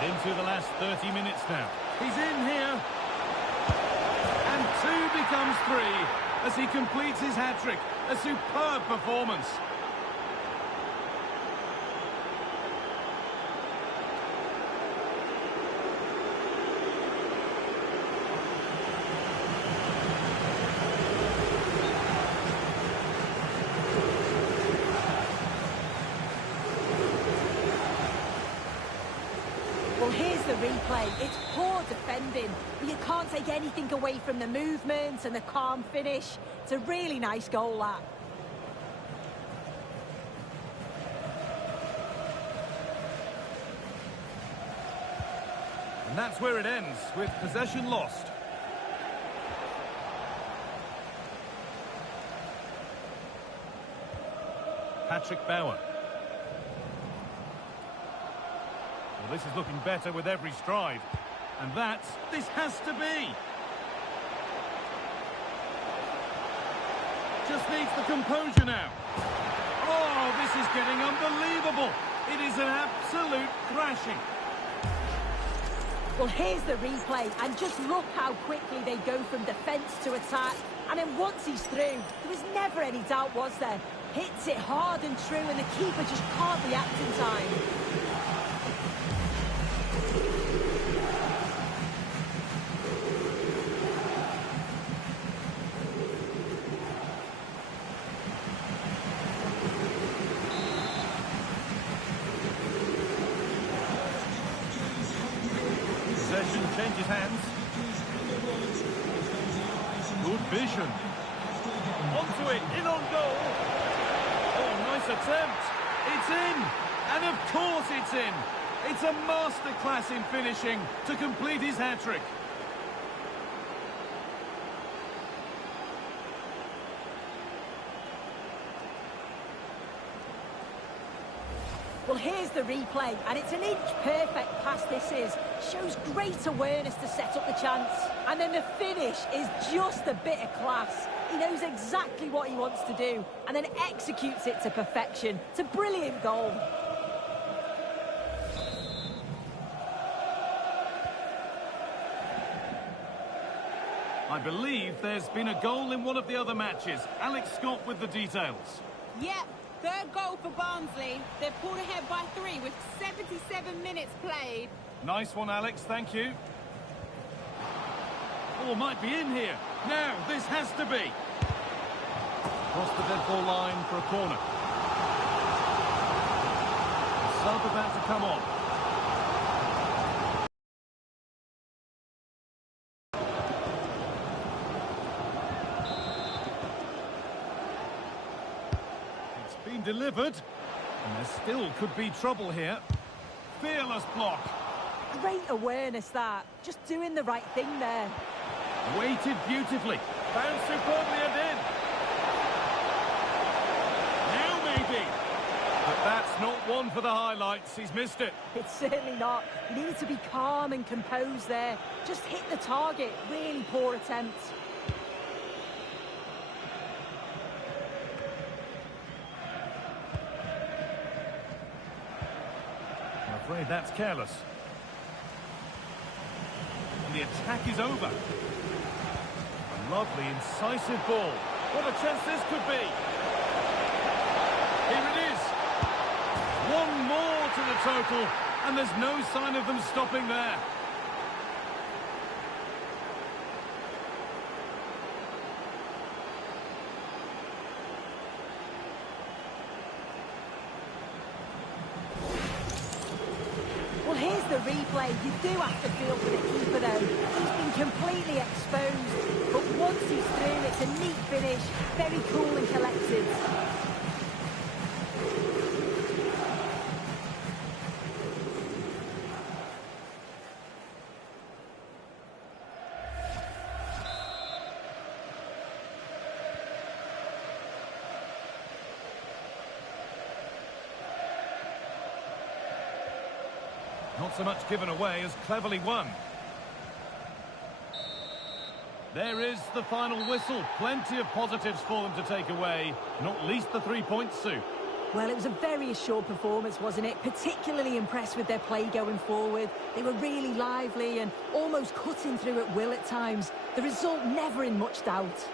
Into the last 30 minutes now. He's in here. And 2 becomes 3. as he completes his hat-trick. A superb performance. Well, here's the replay. It's poor defending, but you can't take anything away from the movement and the calm finish. It's a really nice goal, that. And that's where it ends, with possession lost. Patrick Bauer. Well, this is looking better with every stride. And this has to be. Just needs the composure now. Oh, this is getting unbelievable. It is an absolute thrashing. Well, here's the replay, and just look how quickly they go from defence to attack. And then once he's through, there was never any doubt, was there? Hits it hard and true, and the keeper just can't react in time. Possession changes hands. Good vision. Onto it, in on goal. Oh, nice attempt. It's in. And of course it's in. It's a masterclass in finishing to complete his hat-trick. Well, here's the replay, and it's an inch-perfect pass this is. Shows great awareness to set up the chance. And then the finish is just a bit of class. He knows exactly what he wants to do, and then executes it to perfection. It's a brilliant goal. I believe there's been a goal in one of the other matches. Alex Scott with the details. Yep, third goal for Barnsley. They've pulled ahead by 3 with 77 minutes played. Nice one, Alex, thank you. Oh, might be in here. Now, this has to be. Cross the dead ball line for a corner. The sub about to come on. It's been delivered. And there still could be trouble here. Fearless block. Great awareness, that. Just doing the right thing there. Weighted beautifully. Found superbly and in. Now maybe. But that's not one for the highlights. He's missed it. It's certainly not. You need to be calm and composed there. Just hit the target. Really poor attempt. I'm afraid that's careless. And the attack is over. A lovely, incisive ball. What a chance this could be. Here it is. One more to the total, and there's no sign of them stopping there. Well, here's the replay. You do have to feel for the keeper, though. He's been completely exposed. But once he's through, it's a neat finish. Very cool and collected. Not so much given away as cleverly won. There is the final whistle. Plenty of positives for them to take away, not least the 3 points, Sue. Well, it was a very assured performance, wasn't it? Particularly impressed with their play going forward. They were really lively and almost cutting through at will at times. The result never in much doubt.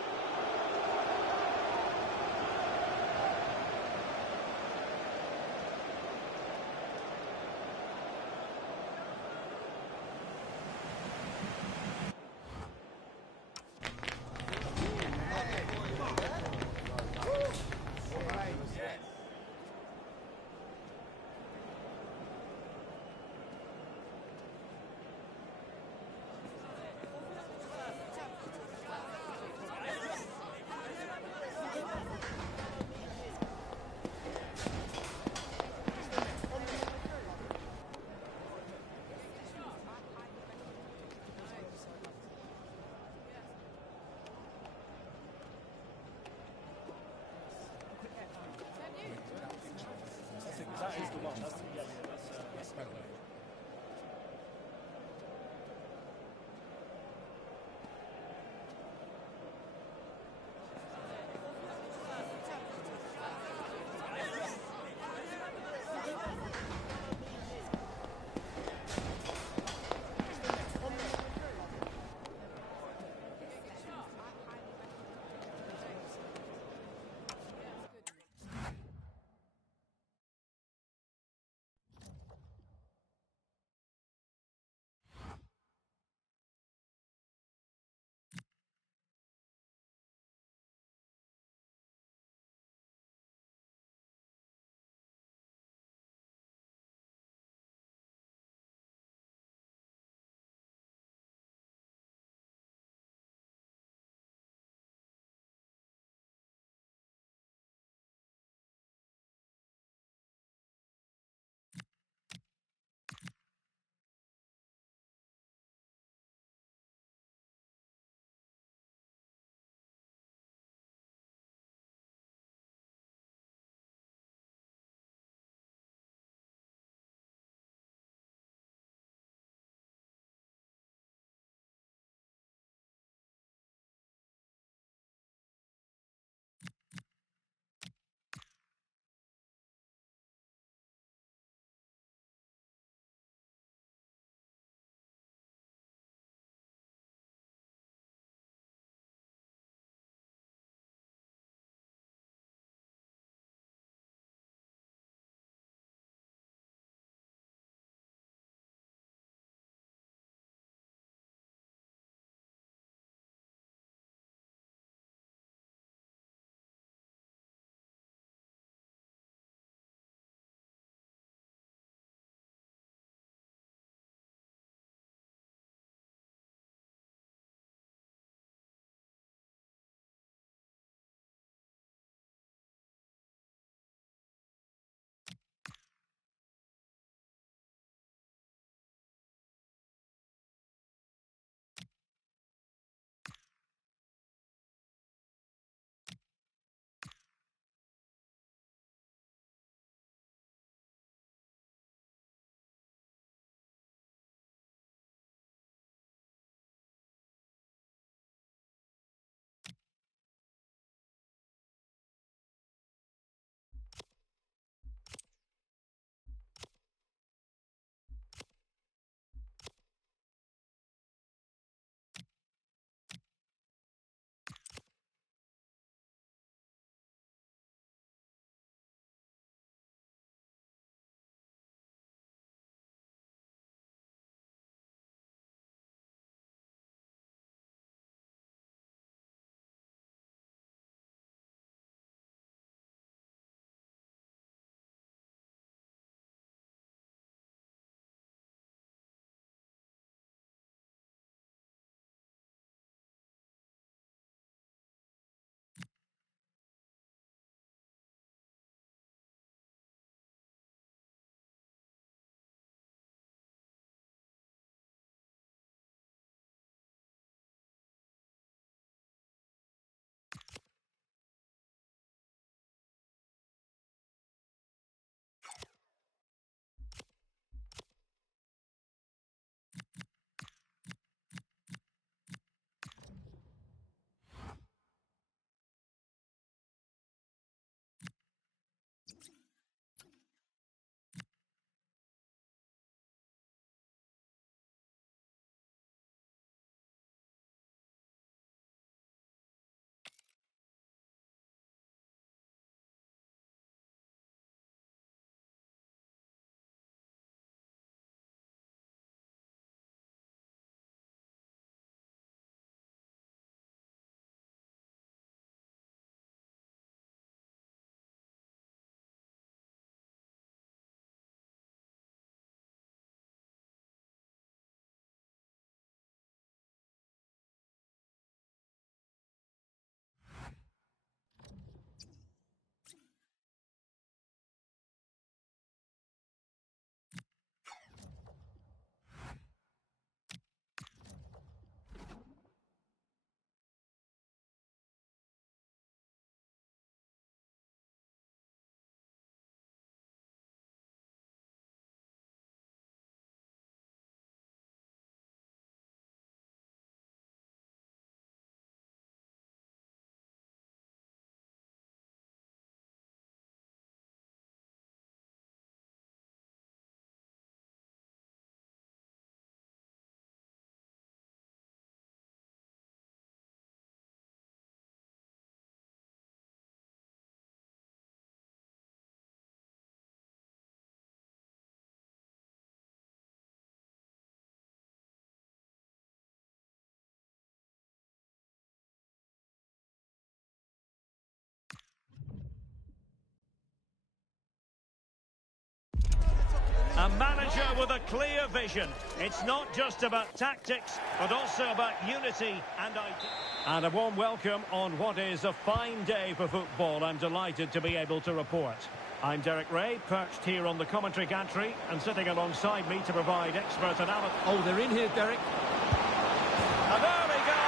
A manager with a clear vision. It's not just about tactics, but also about unity and idea. And a warm welcome on what is a fine day for football. I'm delighted to be able to report. I'm Derek Ray, perched here on the commentary gantry, and sitting alongside me to provide expert analysis. Oh, they're in here, Derek. And there we go.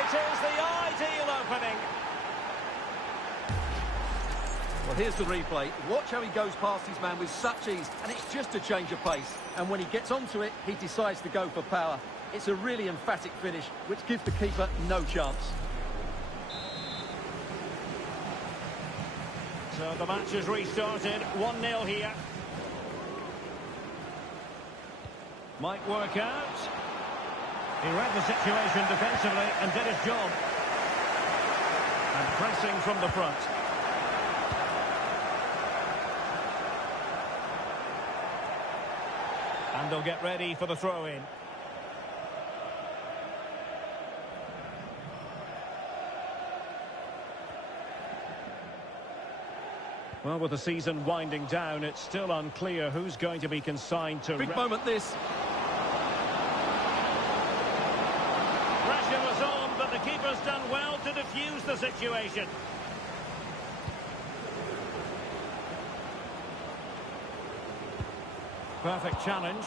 It is the ideal opening. Well, here's the replay. Watch how he goes past his man with such ease, and it's just a change of pace. And when he gets onto it, he decides to go for power. It's a really emphatic finish, which gives the keeper no chance. So the match has restarted, 1-0 here. Might work out. He read the situation defensively and did his job. And pressing from the front. And they'll get ready for the throw-in. Well, with the season winding down, it's still unclear who's going to be consigned to... Big moment, this. Pressure was on, but the keeper's done well to defuse the situation. Perfect challenge.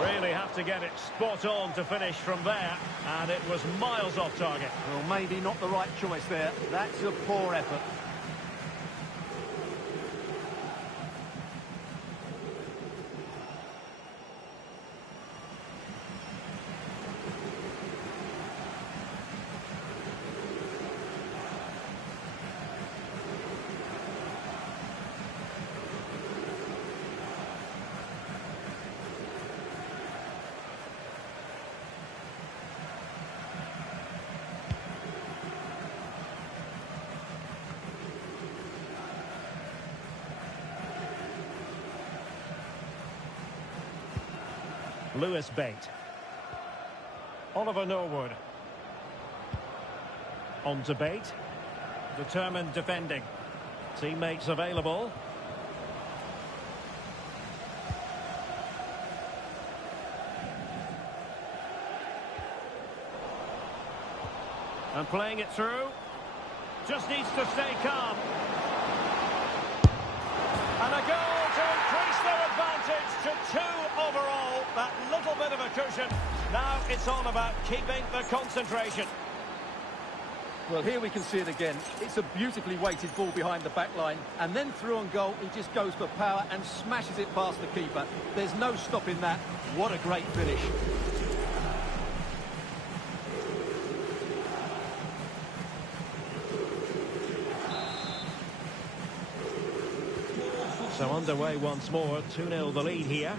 Really have to get it spot on to finish from there, and it was miles off target. Well, maybe not the right choice there. That's a poor effort. Lewis Bate. Oliver Norwood. On to Bate. Determined defending. Teammates available. And playing it through. Just needs to stay calm. And a goal to increase their advantage to 2 overall. That little bit of a cushion. Now it's all about keeping the concentration. Well, here we can see it again. It's a beautifully weighted ball behind the back line. And then through on goal, he just goes for power and smashes it past the keeper. There's no stopping that. What a great finish. So underway once more, 2-0 the lead here.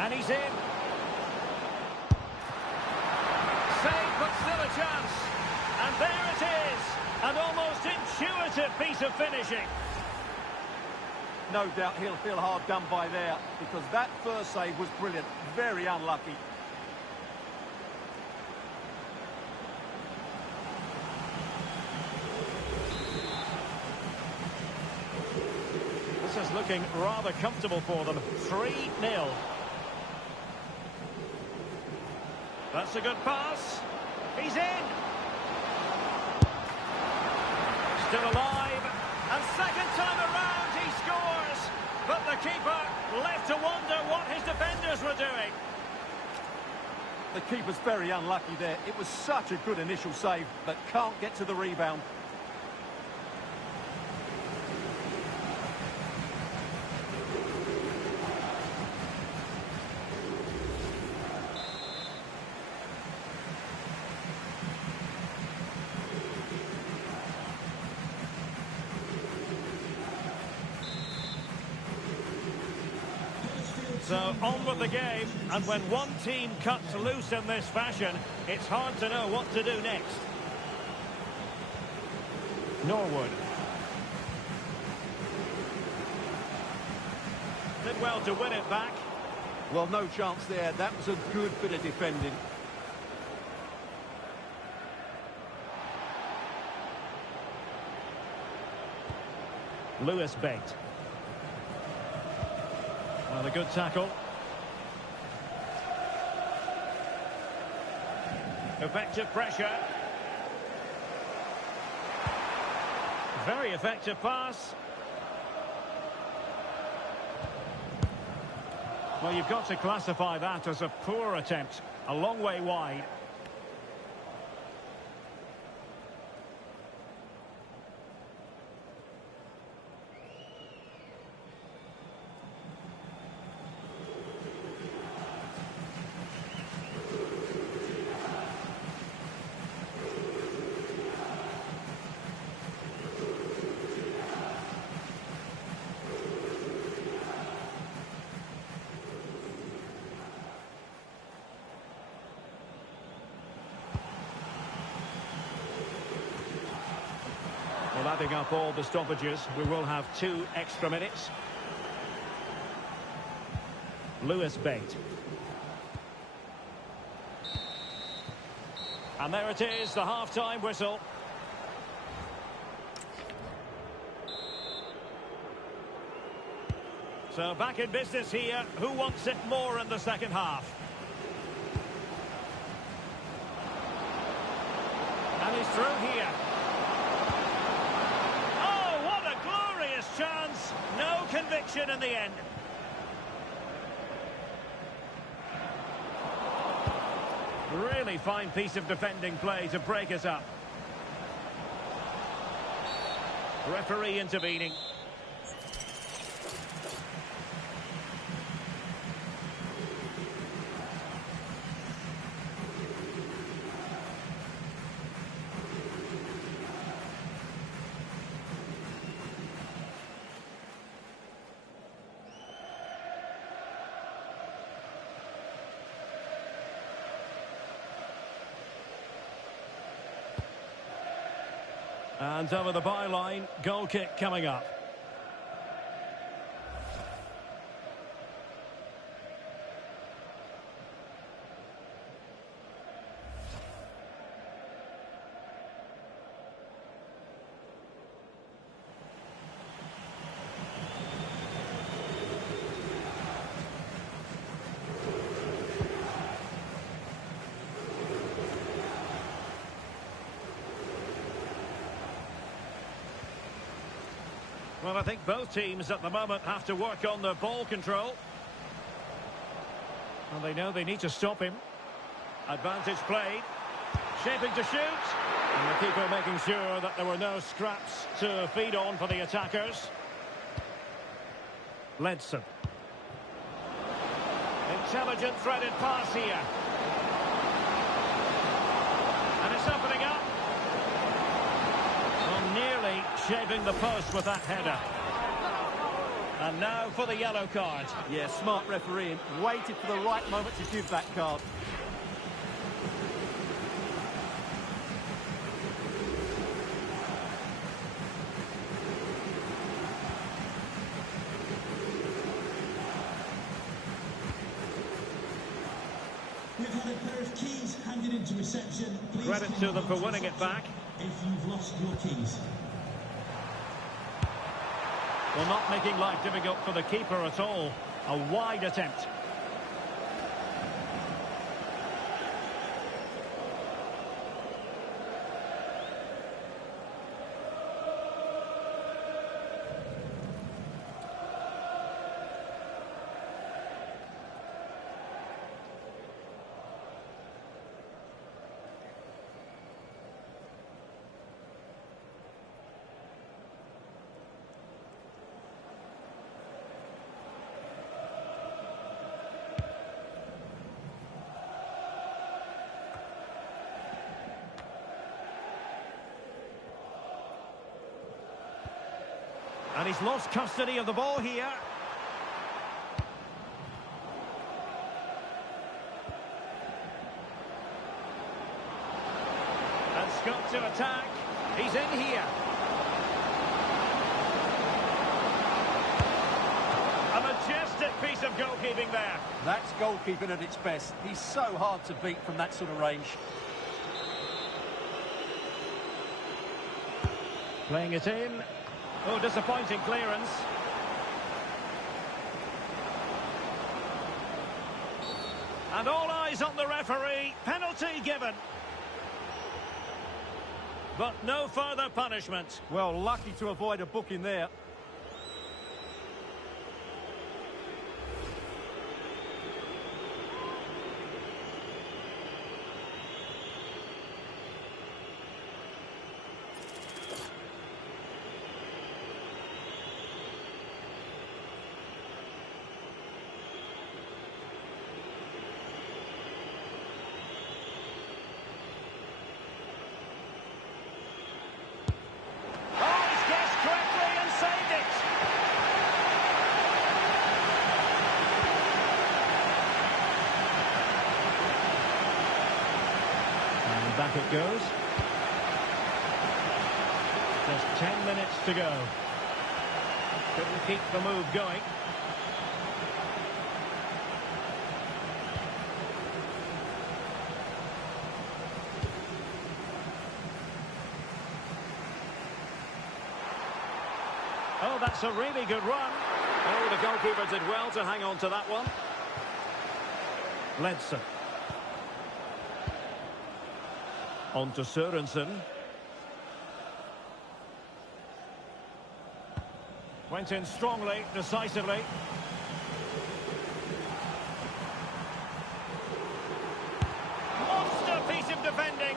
And he's in. Save, but still a chance. And there it is. An almost intuitive piece of finishing. No doubt he'll feel hard done by there, because that first save was brilliant. Very unlucky. This is looking rather comfortable for them. 3-0. That's a good pass. He's in. Still alive. And second time around he scores. But the keeper left to wonder what his defenders were doing. The keeper's very unlucky there. It was such a good initial save, but can't get to the rebound. So on with the game, and when one team cuts loose in this fashion, it's hard to know what to do next. Norwood. Did well to win it back. Well, no chance there. That was a good bit of defending. Lewis Bate. Well, a good tackle. Effective pressure. Very effective pass. Well, you've got to classify that as a poor attempt. A long way wide. Well, adding up all the stoppages, we will have 2 extra minutes. Lewis Bate. And there it is, the half-time whistle. So back in business here. Who wants it more in the second half? And he's through here. Chance, no conviction in the end. Really fine piece of defending play to break us up. Referee intervening. And over the byline, goal kick coming up. Well, I think both teams at the moment have to work on their ball control. And they know they need to stop him. Advantage played. Shaping to shoot. And the keeper making sure that there were no scraps to feed on for the attackers. Ledson. Intelligent threaded pass here. And it's opening up. Well, nearly shaving the post with that header. And now for the yellow card. Yeah, smart refereeing. Waited for the right moment to give that card. We've had a pair of keys handed into reception. Please Credit to them for winning it back. if you've lost your keys. Well, not making life difficult for the keeper at all. A wide attempt. And he's lost custody of the ball here. And Scott to attack. He's in here. A majestic piece of goalkeeping there. That's goalkeeping at its best. He's so hard to beat from that sort of range. Playing it in. Oh, disappointing clearance. And all eyes on the referee. Penalty given. But no further punishment. Well, lucky to avoid a booking there. Back it goes. Just 10 minutes to go. Couldn't keep the move going. Oh, that's a really good run. Oh, the goalkeeper did well to hang on to that one. Ledson. On to Sørensen. Went in strongly, decisively. Monster piece of defending.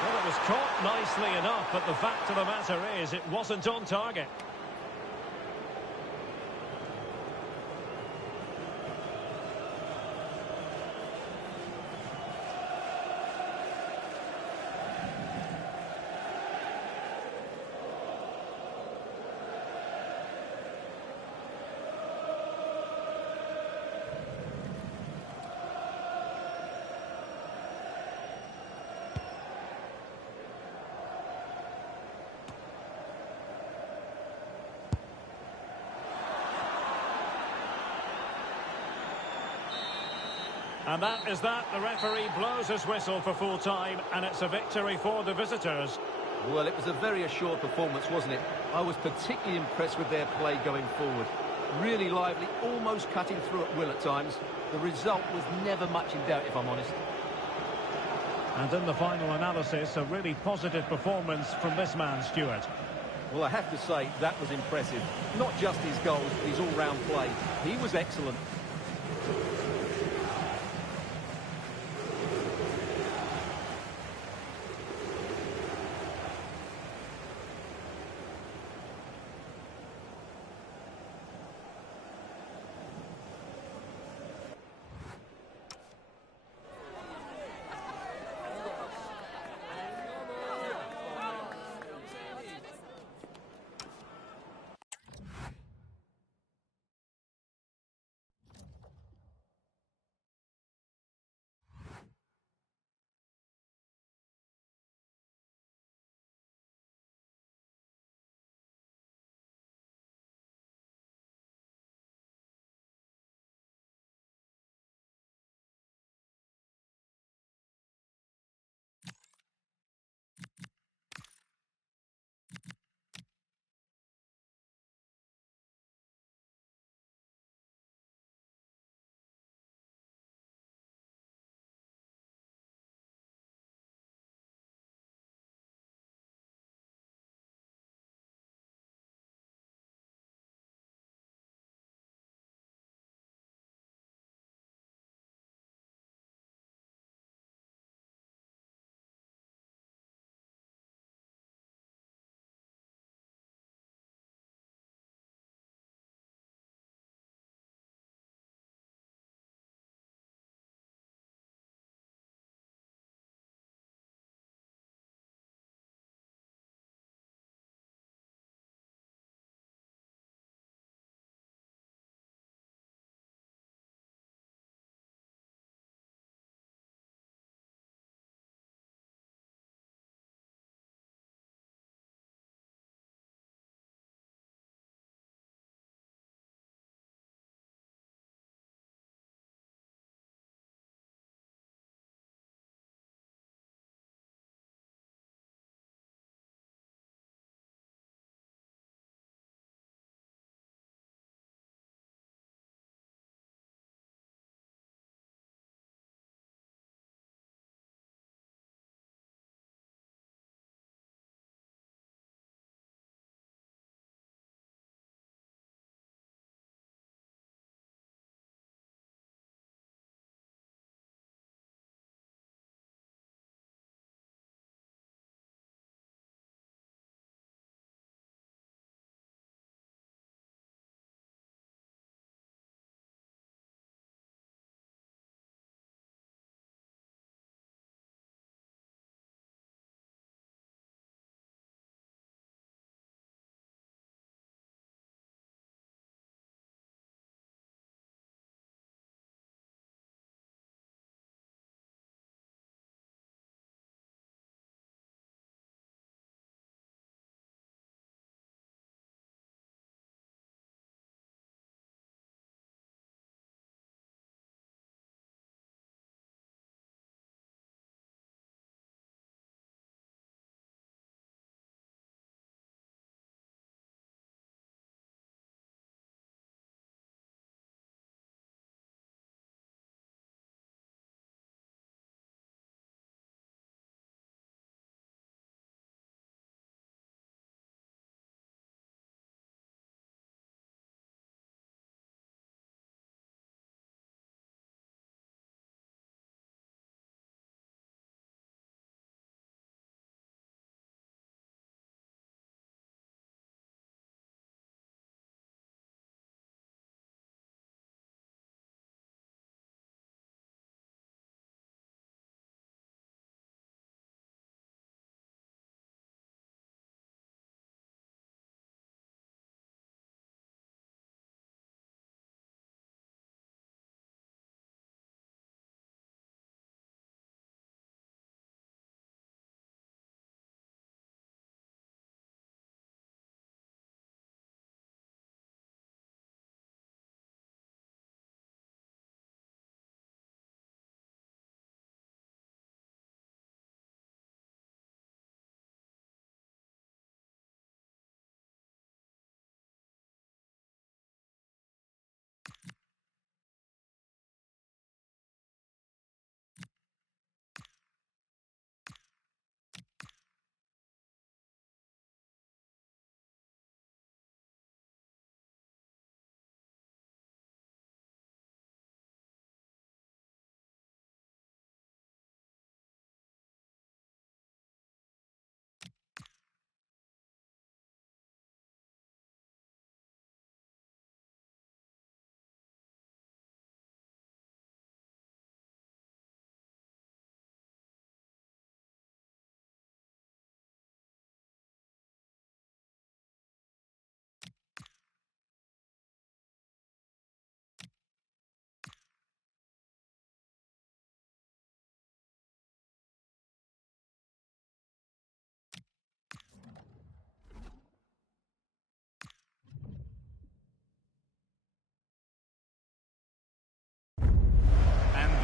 Well, it was caught nicely enough, but the fact of the matter is it wasn't on target. And that is that. The referee blows his whistle for full time, and it's a victory for the visitors. Well, it was a very assured performance, wasn't it? I was particularly impressed with their play going forward. Really lively, almost cutting through at will at times. The result was never much in doubt, if I'm honest. And in the final analysis, a really positive performance from this man, Stuart. Well, I have to say, that was impressive. Not just his goals, but his all-round play. He was excellent.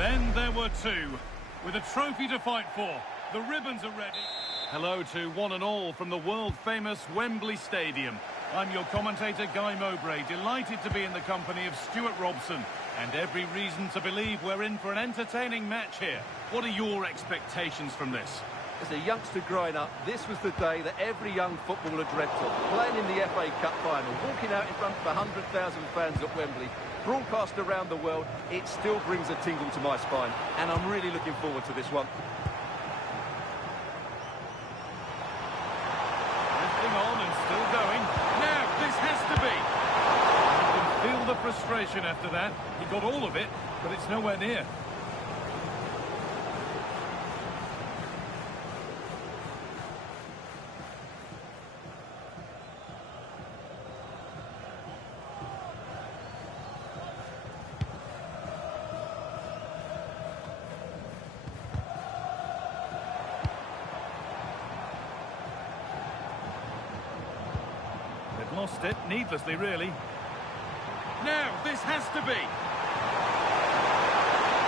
Then there were two, with a trophy to fight for. The ribbons are ready. Hello to one and all from the world-famous Wembley Stadium. I'm your commentator, Guy Mowbray, delighted to be in the company of Stuart Robson, and every reason to believe we're in for an entertaining match here. What are your expectations from this? As a youngster growing up, this was the day that every young footballer dreamt of. Playing in the FA Cup final, walking out in front of 100,000 fans at Wembley, broadcast around the world, it still brings a tingle to my spine, and I'm really looking forward to this one. Drifting on and still going. Now, this has to be. You can feel the frustration after that. He got all of it, but it's nowhere near. Lost it, needlessly, really. Now, this has to be.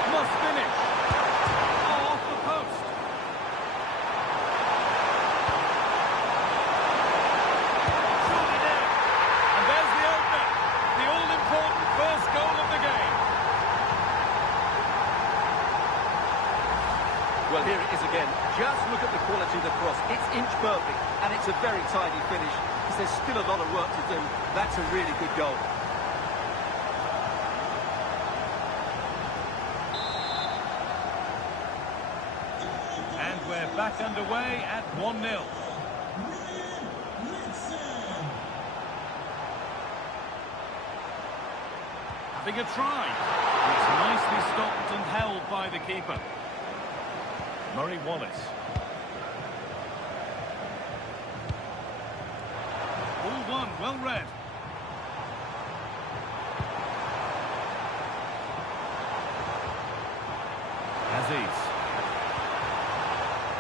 Must finish. Oh, off the post. Surely now. And there's the opener. The all-important first goal of the game. Well, here it is again. Just look at the quality of the cross. It's inch perfect, and it's a very tidy finish. There's still a lot of work to do. That's a really good goal. And we're back underway at 1-0. Having a try. It's nicely stopped and held by the keeper. Murray Wallace. Ball one, well read. Aziz.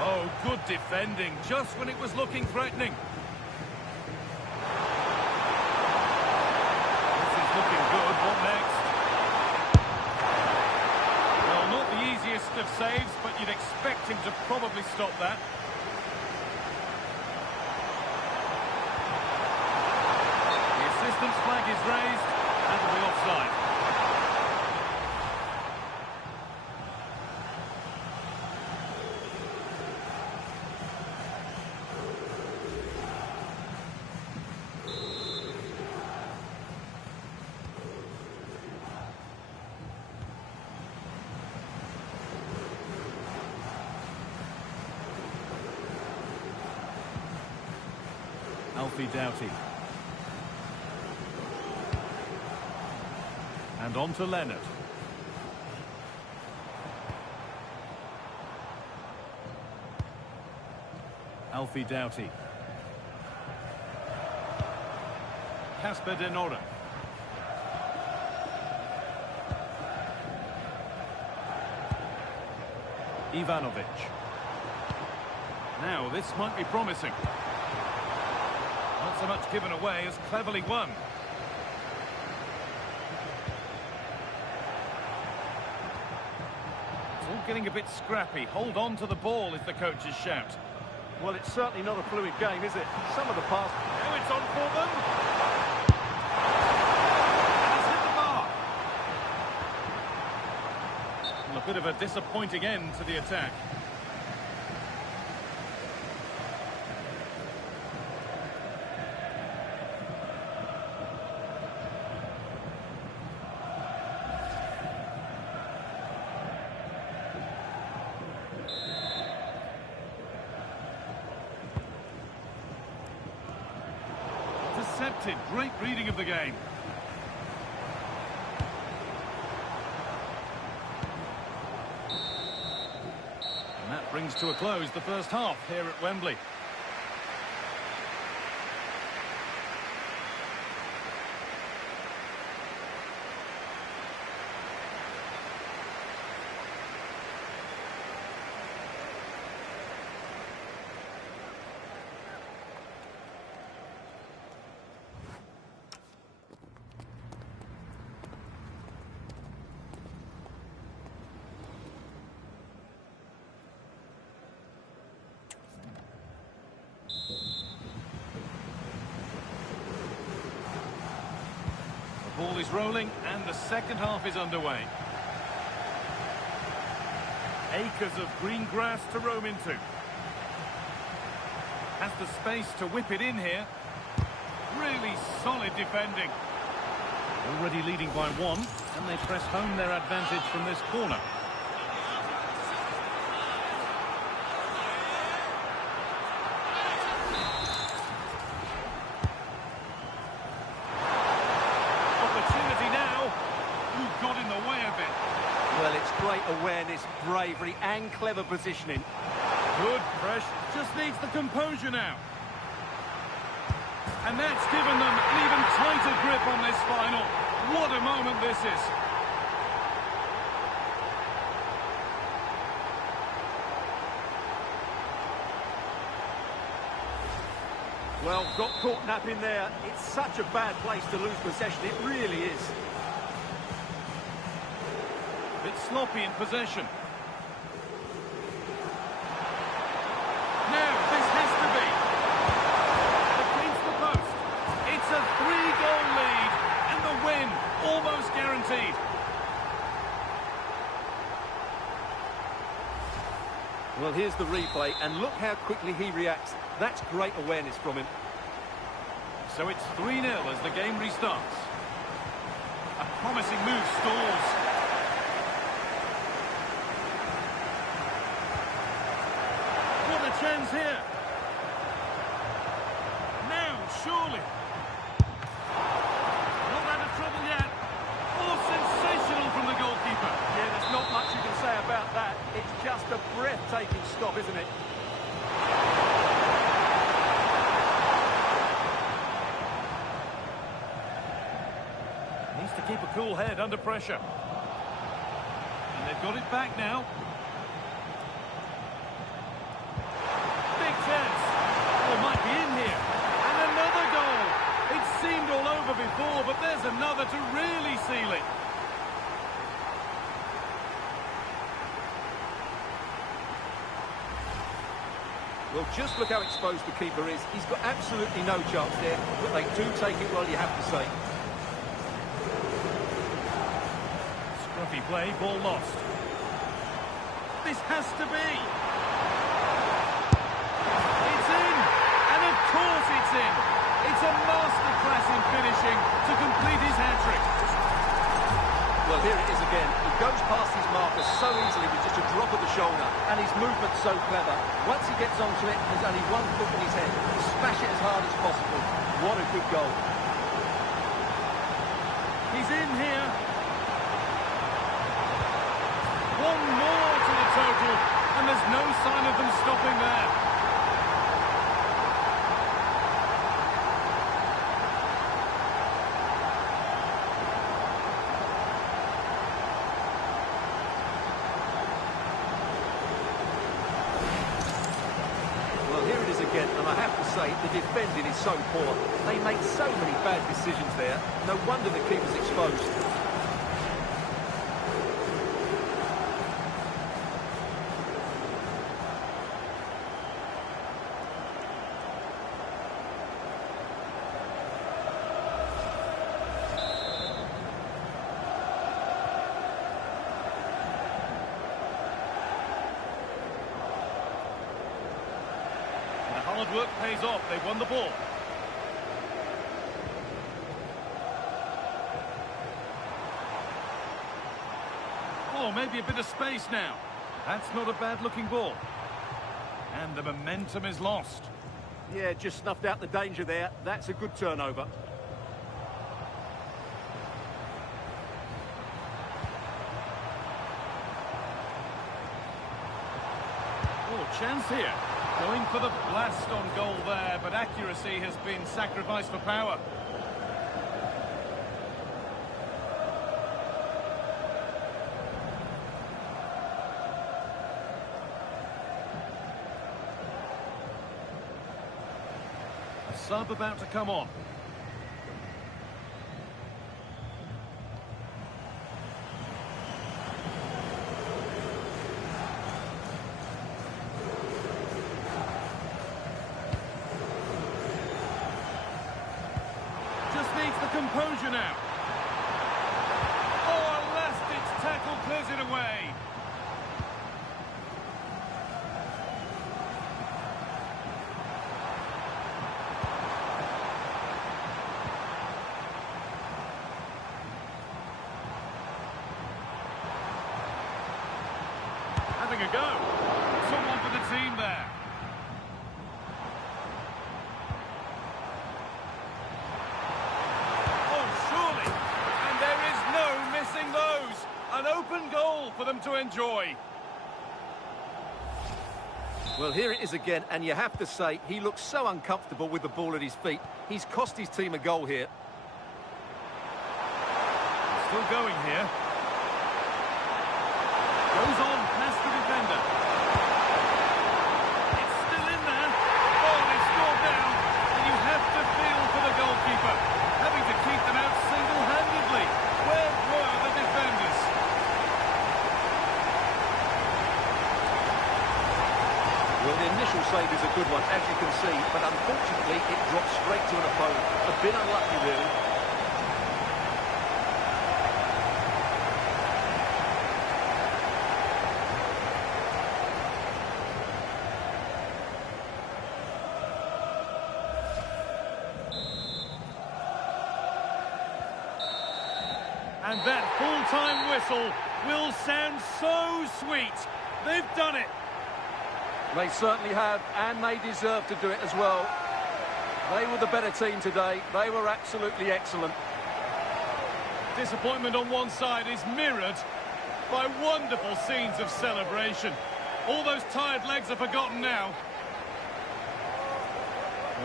Oh, good defending, just when it was looking threatening. This is looking good. What next? Well, not the easiest of saves, but you'd expect him to probably stop that. Flag is raised, and will be offside. Alfie Doughty. And on to Leonard. Alfie Doughty. Casper De Nora. Ivanovic. Now, this might be promising. Not so much given away as cleverly won. Getting a bit scrappy. Hold on to the ball is the coach's shout. Well, it's certainly not a fluid game, is it? Some of the pass... Now it's on for them. And he's hit the bar. Well, a bit of a disappointing end to the attack. Intercepted. Great reading of the game. And that brings to a close the first half here at Wembley. ball is rolling and the second half is underway. Acres of green grass to roam into. Has the space to whip it in here. Really solid defending. Already leading by one, and they press home their advantage from this corner. Opportunity now. Who got in the way of it? Well, it's great awareness, bravery and clever positioning. Good pressure. Just needs the composure now. And that's given them an even tighter grip on this final. What a moment this is. Well, got caught napping there. It's such a bad place to lose possession. It really is. Bit sloppy in possession. Now, this has to be. Against the post. It's a 3-goal lead. And the win, almost guaranteed. Well, here's the replay, and look how quickly he reacts. That's great awareness from him. So it's 3-0 as the game restarts. A promising move stalls. What a chance here. Now, surely. Not out of trouble yet. Oh, sensational from the goalkeeper. Yeah, there's not much you can say about that. It's just a breathtaking stop, isn't it? Needs to keep a cool head under pressure. And they've got it back now. Big chance. Oh, might be in here. And another goal. It seemed all over before, but there's another to really seal it. Well, just look how exposed the keeper is. He's got absolutely no chance there, but they do take it well, you have to say. Scruffy play, ball lost. This has to be. It's in! And of course it's in! It's a masterclass in finishing to complete his hat-trick. Well, here it is again. He goes past his marker so easily with just a drop of the shoulder, and his movement's so clever. Once he gets onto it, there's only one foot in his head. Smash it as hard as possible. What a good goal. He's in here. One more to the total, and there's no sign of them stopping there. Well, here it is again, and I have to say, the defending is so poor. They make so many bad decisions there. No wonder the keeper's exposed. Hard work pays off. They've won the ball. Oh, maybe a bit of space now. That's not a bad-looking ball. And the momentum is lost. Yeah, just snuffed out the danger there. That's a good turnover. Oh, chance here. Going for the blast on goal there, but accuracy has been sacrificed for power. A sub about to come on. Just needs the composure now. a go. Someone for the team there. Oh, surely. And there is no missing those. An open goal for them to enjoy. Well, here it is again, and you have to say, he looks so uncomfortable with the ball at his feet. He's cost his team a goal here. Still going here. Goes on past the defender. It's still in there. Oh, they scored down. And you have to feel for the goalkeeper. Having to keep them out single-handedly. Where were the defenders? Well, the initial save is a good one, as you can see, but unfortunately it dropped straight to an opponent. A bit unlucky, really. And that full-time whistle will sound so sweet. They've done it. They certainly have, and they deserve to do it as well. They were the better team today. They were absolutely excellent. Disappointment on one side is mirrored by wonderful scenes of celebration. All those tired legs are forgotten now.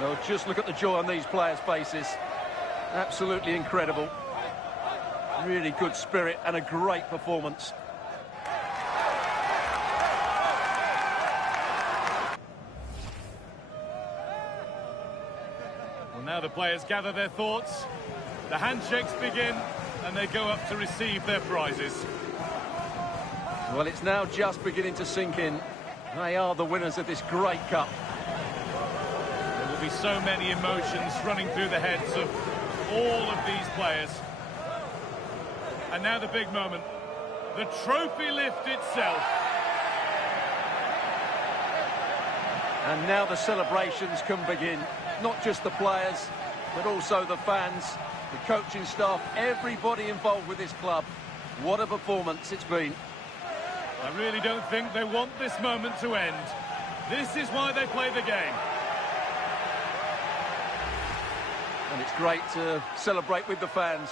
Well, just look at the joy on these players' faces. Absolutely incredible. Really good spirit and a great performance. Well, now the players gather their thoughts. The handshakes begin, and they go up to receive their prizes. Well, it's now just beginning to sink in. They are the winners of this great cup. There will be so many emotions running through the heads of all of these players. And now the big moment, the trophy lift itself. And now the celebrations can begin. Not just the players, but also the fans, the coaching staff, everybody involved with this club. What a performance it's been. I really don't think they want this moment to end. This is why they play the game. And it's great to celebrate with the fans.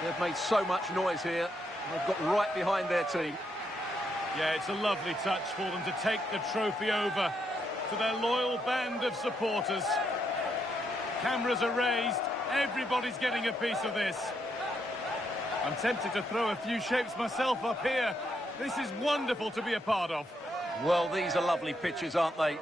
They've made so much noise here. They've got right behind their team. Yeah, it's a lovely touch for them to take the trophy over to their loyal band of supporters. Cameras are raised. Everybody's getting a piece of this. I'm tempted to throw a few shapes myself up here. This is wonderful to be a part of. Well, these are lovely pictures, aren't they?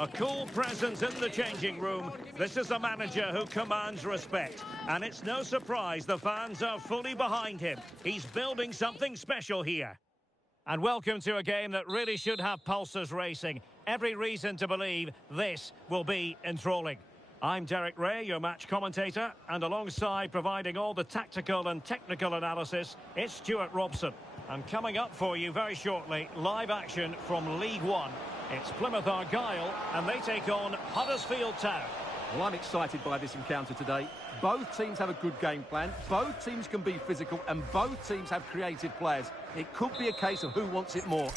A cool presence in the changing room. This is a manager who commands respect. And it's no surprise the fans are fully behind him. He's building something special here. And welcome to a game that really should have pulses racing. Every reason to believe this will be enthralling. I'm Derek Ray, your match commentator, and alongside providing all the tactical and technical analysis, it's Stuart Robson. And coming up for you very shortly, live action from League One. It's Plymouth Argyle, and they take on Huddersfield Town. Well, I'm excited by this encounter today. Both teams have a good game plan, both teams can be physical, and both teams have creative players. It could be a case of who wants it more.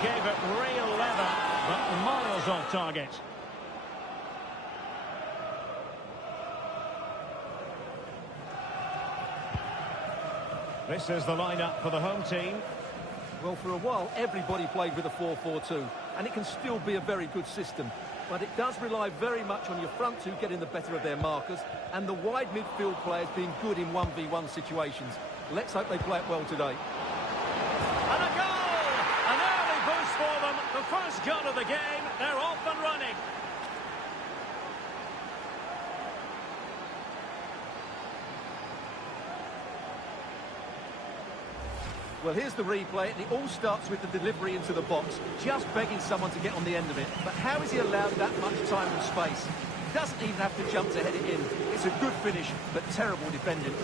Gave it real leather, but miles off target. This is the lineup for the home team. Well, for a while, everybody played with a 4-4-2, and it can still be a very good system. But it does rely very much on your front two getting the better of their markers, and the wide midfield players being good in 1v1 situations. Let's hope they play it well today. And a goal! An early boost for them. The first goal of the game. They're off and running. Well, here's the replay, and it all starts with the delivery into the box, just begging someone to get on the end of it. But how is he allowed that much time and space? He doesn't even have to jump to head it in. It's a good finish, but terrible defending.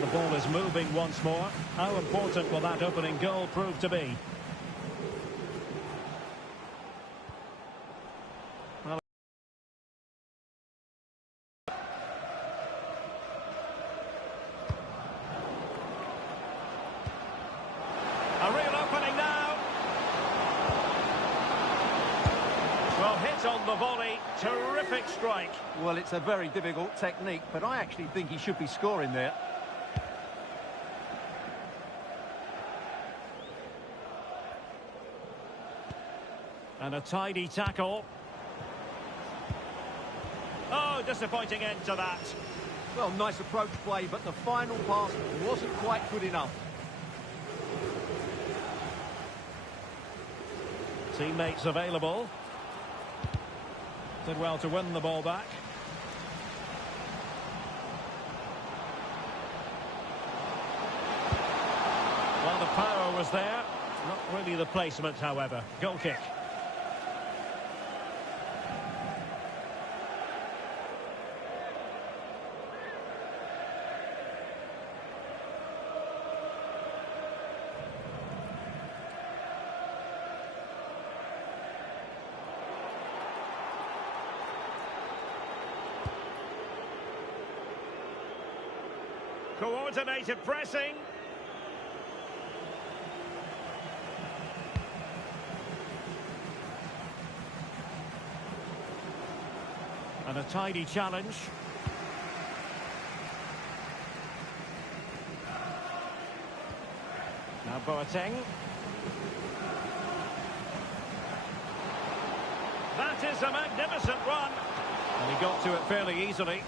The ball is moving once more. How important will that opening goal prove to be? Well, a real opening now. Well, hit on the volley. Terrific strike. Well, it's a very difficult technique, but I actually think he should be scoring there. And a tidy tackle. Oh, disappointing end to that. Well, nice approach play, but the final pass wasn't quite good enough. Teammates available. Did well to win the ball back. Well, the power was there. Not really the placement, however. Goal kick. Coordinated pressing. And a tidy challenge. Now Boateng. That is a magnificent run. And he got to it fairly easily.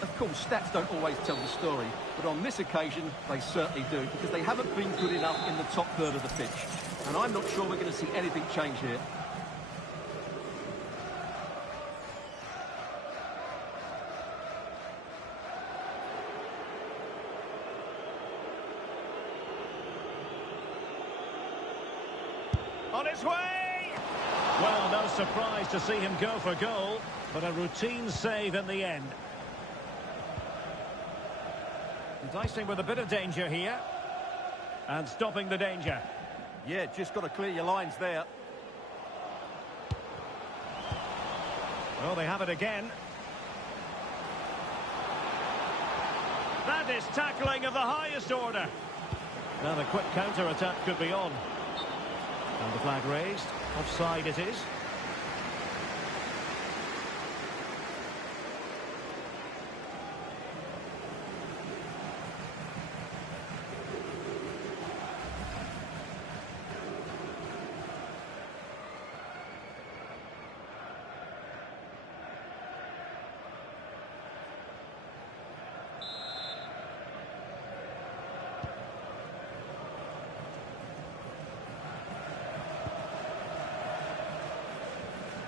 Of course, stats don't always tell the story, but on this occasion, they certainly do, because they haven't been good enough in the top third of the pitch. And I'm not sure we're going to see anything change here. On his way! Well, no surprise to see him go for goal, but a routine save in the end. Enticing with a bit of danger here. And stopping the danger. Yeah, just got to clear your lines there. Well, they have it again. That is tackling of the highest order. Now the quick counter-attack could be on. And the flag raised. Offside it is.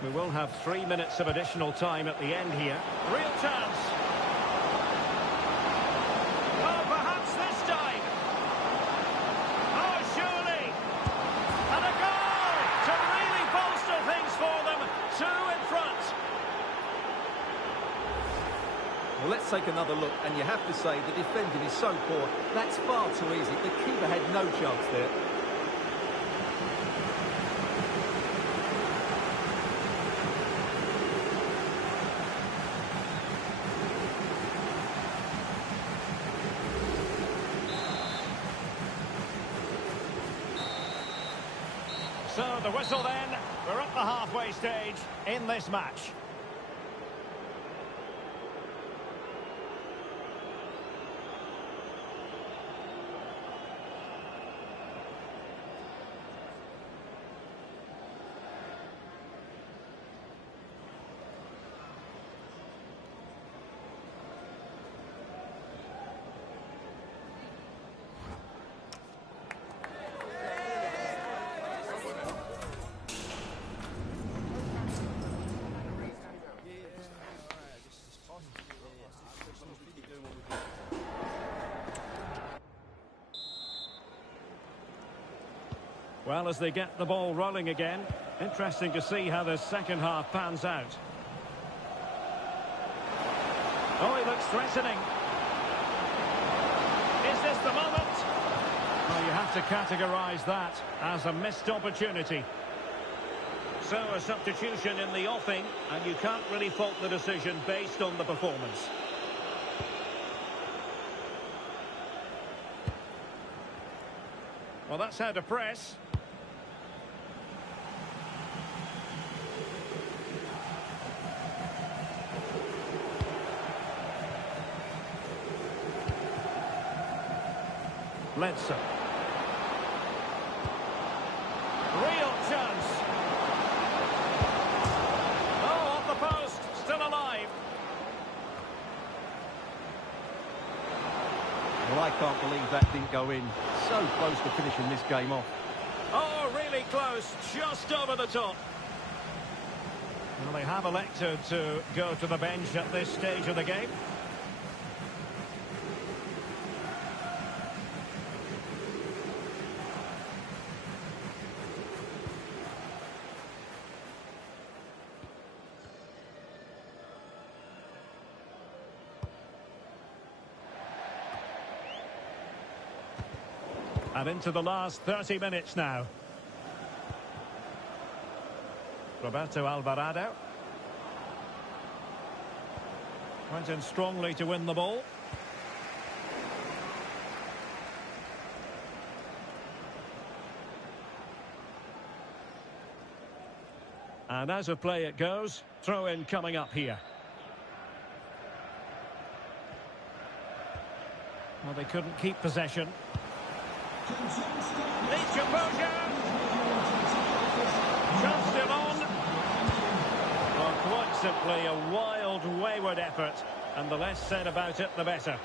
We will have 3 minutes of additional time at the end here. Real chance. Oh, perhaps this time. Oh, surely. And a goal to really bolster things for them. 2 in front. Well, let's take another look, and you have to say the defending is so poor. That's far too easy. The keeper had no chance there. So the whistle then. We're at the halfway stage in this match. Well, as they get the ball rolling again, interesting to see how the second half pans out. Oh, he looks threatening. Is this the moment? Well, you have to categorise that as a missed opportunity. So a substitution in the offing, and you can't really fault the decision based on the performance. Well, that's how to press. Bledsoe. Real chance. Oh, off the post. Still alive. Well, I can't believe that didn't go in. So close to finishing this game off. Oh, really close. Just over the top. Well, they have elected to go to the bench at this stage of the game. And into the last 30 minutes now. Roberto Alvarado. Went in strongly to win the ball. And as of play it goes, throw in coming up here. Well, they couldn't keep possession. Needs composure. Chance still on. Well, quite simply a wild, wayward effort, and the less said about it, the better.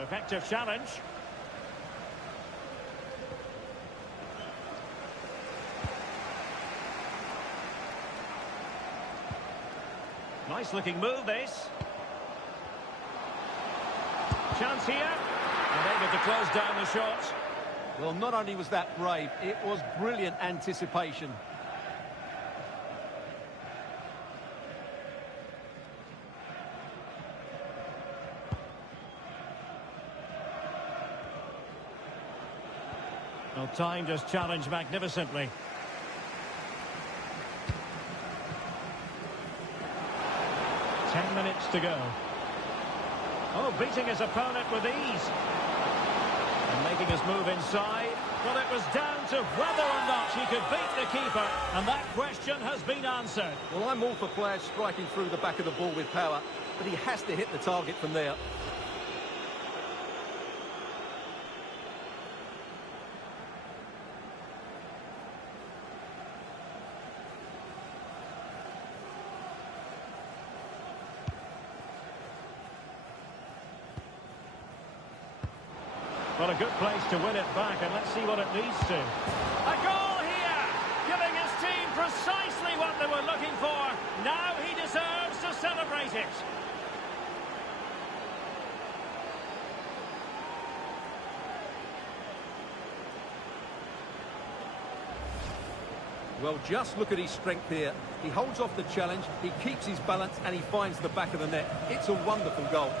Effective challenge. Nice looking move this. Chance here. And able to close down the shot. Well, not only was that brave, it was brilliant anticipation. Well, time just challenged magnificently. Minutes to go. Oh, beating his opponent with ease. And making his move inside. Well, it was down to whether or not he could beat the keeper. And that question has been answered. Well, I'm all for players striking through the back of the ball with power, but he has to hit the target from there. Well, a good place to win it back, and let's see what it leads to. A goal here, giving his team precisely what they were looking for. Now he deserves to celebrate it. Well, just look at his strength here. He holds off the challenge, he keeps his balance, and he finds the back of the net. It's a wonderful goal.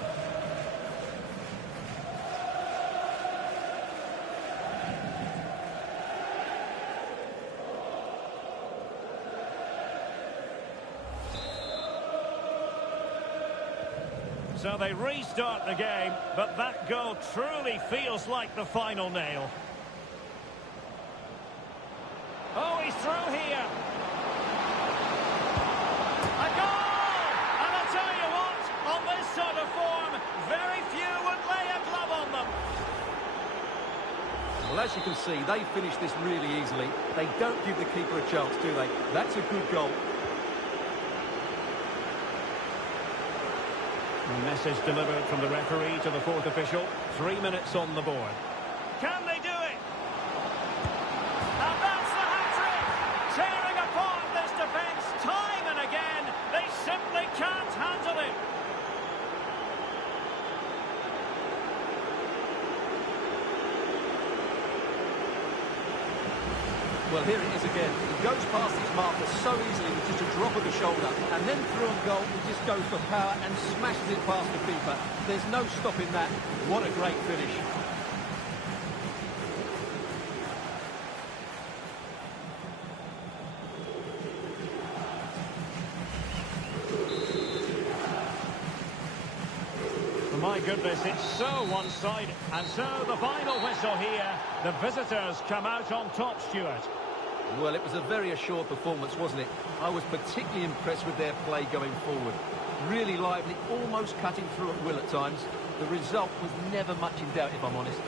So they restart the game, but that goal truly feels like the final nail. Oh, he's through here. A goal! And I'll tell you what, on this sort of form, very few would lay a glove on them. Well, as you can see, they finished this really easily. They don't give the keeper a chance, do they? That's a good goal. Message delivered from the referee to the fourth official. 3 minutes on the board. Can they do it? And that's the hat-trick! Tearing apart this defence time and again. They simply can't handle it. Well, here it is again. He goes past his marker so easily with just a drop of the shoulder. And then through on goal, he just goes for power and smashes it past the keeper. There's no stopping that. What a great finish. My goodness, it's so one-sided. And so the final whistle here. The visitors come out on top, Stuart. Well, it was a very assured performance, wasn't it? I was particularly impressed with their play going forward. Really lively, almost cutting through at will at times. The result was never much in doubt, if I'm honest.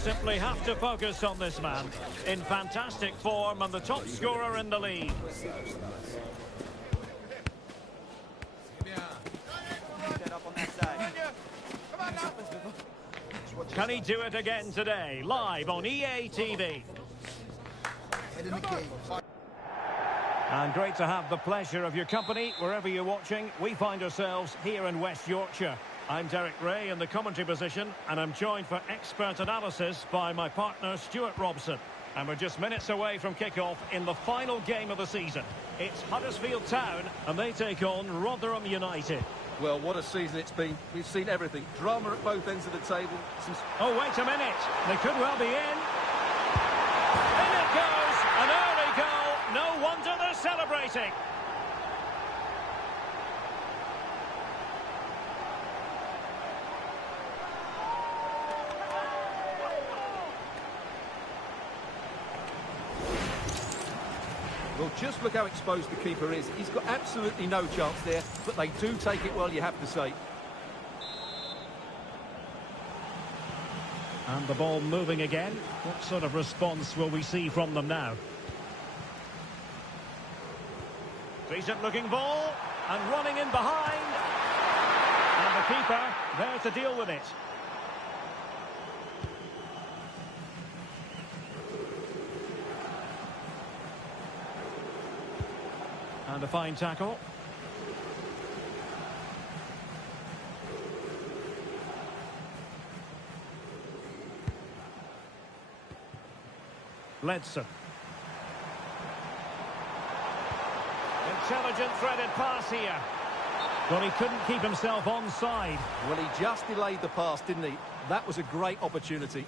simply have to focus on this man. In fantastic form and the top scorer in the league. Can he do it again today? Live on EA TV. And great to have the pleasure of your company wherever you're watching. We find ourselves here in West Yorkshire. I'm Derek Ray in the commentary position, and I'm joined for expert analysis by my partner Stuart Robson. And we're just minutes away from kick-off in the final game of the season. It's Huddersfield Town, and they take on Rotherham United. Well, what a season it's been. We've seen everything. Drama at both ends of the table. Oh, wait a minute. They could well be in. In it goes. An early goal. No wonder they're celebrating. Well, just look how exposed the keeper is. He's got absolutely no chance there, but they do take it well, you have to say. And the ball moving again. What sort of response will we see from them now? Decent looking ball, and running in behind. And the keeper there to deal with it. And a fine tackle. Ledson. Intelligent threaded pass here. Well, he couldn't keep himself onside. Well, he just delayed the pass, didn't he? That was a great opportunity.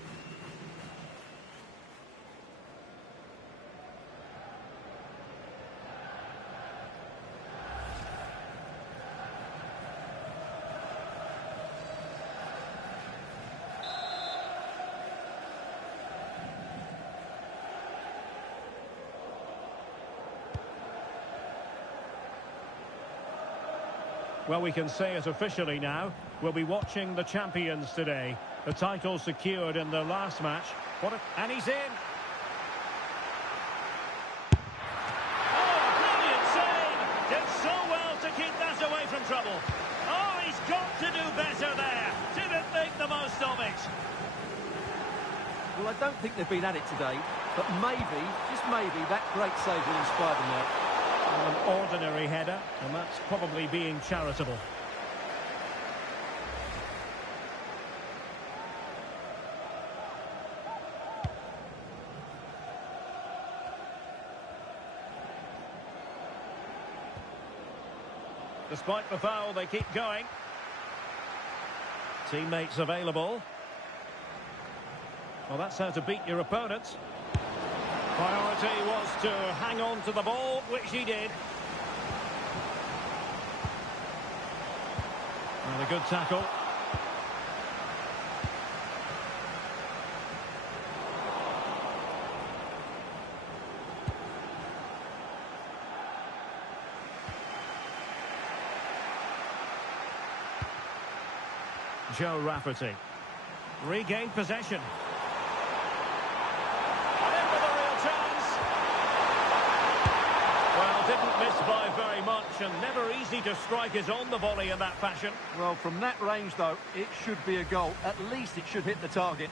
Well, we can say it officially now. We'll be watching the champions today. The title secured in their last match. And he's in. Oh, brilliant save! Did so well to keep that away from trouble. Oh, he's got to do better there. Didn't make the most of it. Well, I don't think they've been at it today, but maybe, just maybe, that great save will inspire them now. An ordinary header, and that's probably being charitable. Despite the foul, they keep going. Teammates available. Well, that's how to beat your opponents. Priority was to hang on to the ball, which he did. And a good tackle. Joe Rafferty. Regained possession. Didn't miss by very much, and never easy to strike it on the volley in that fashion. Well, from that range, though, it should be a goal. At least it should hit the target.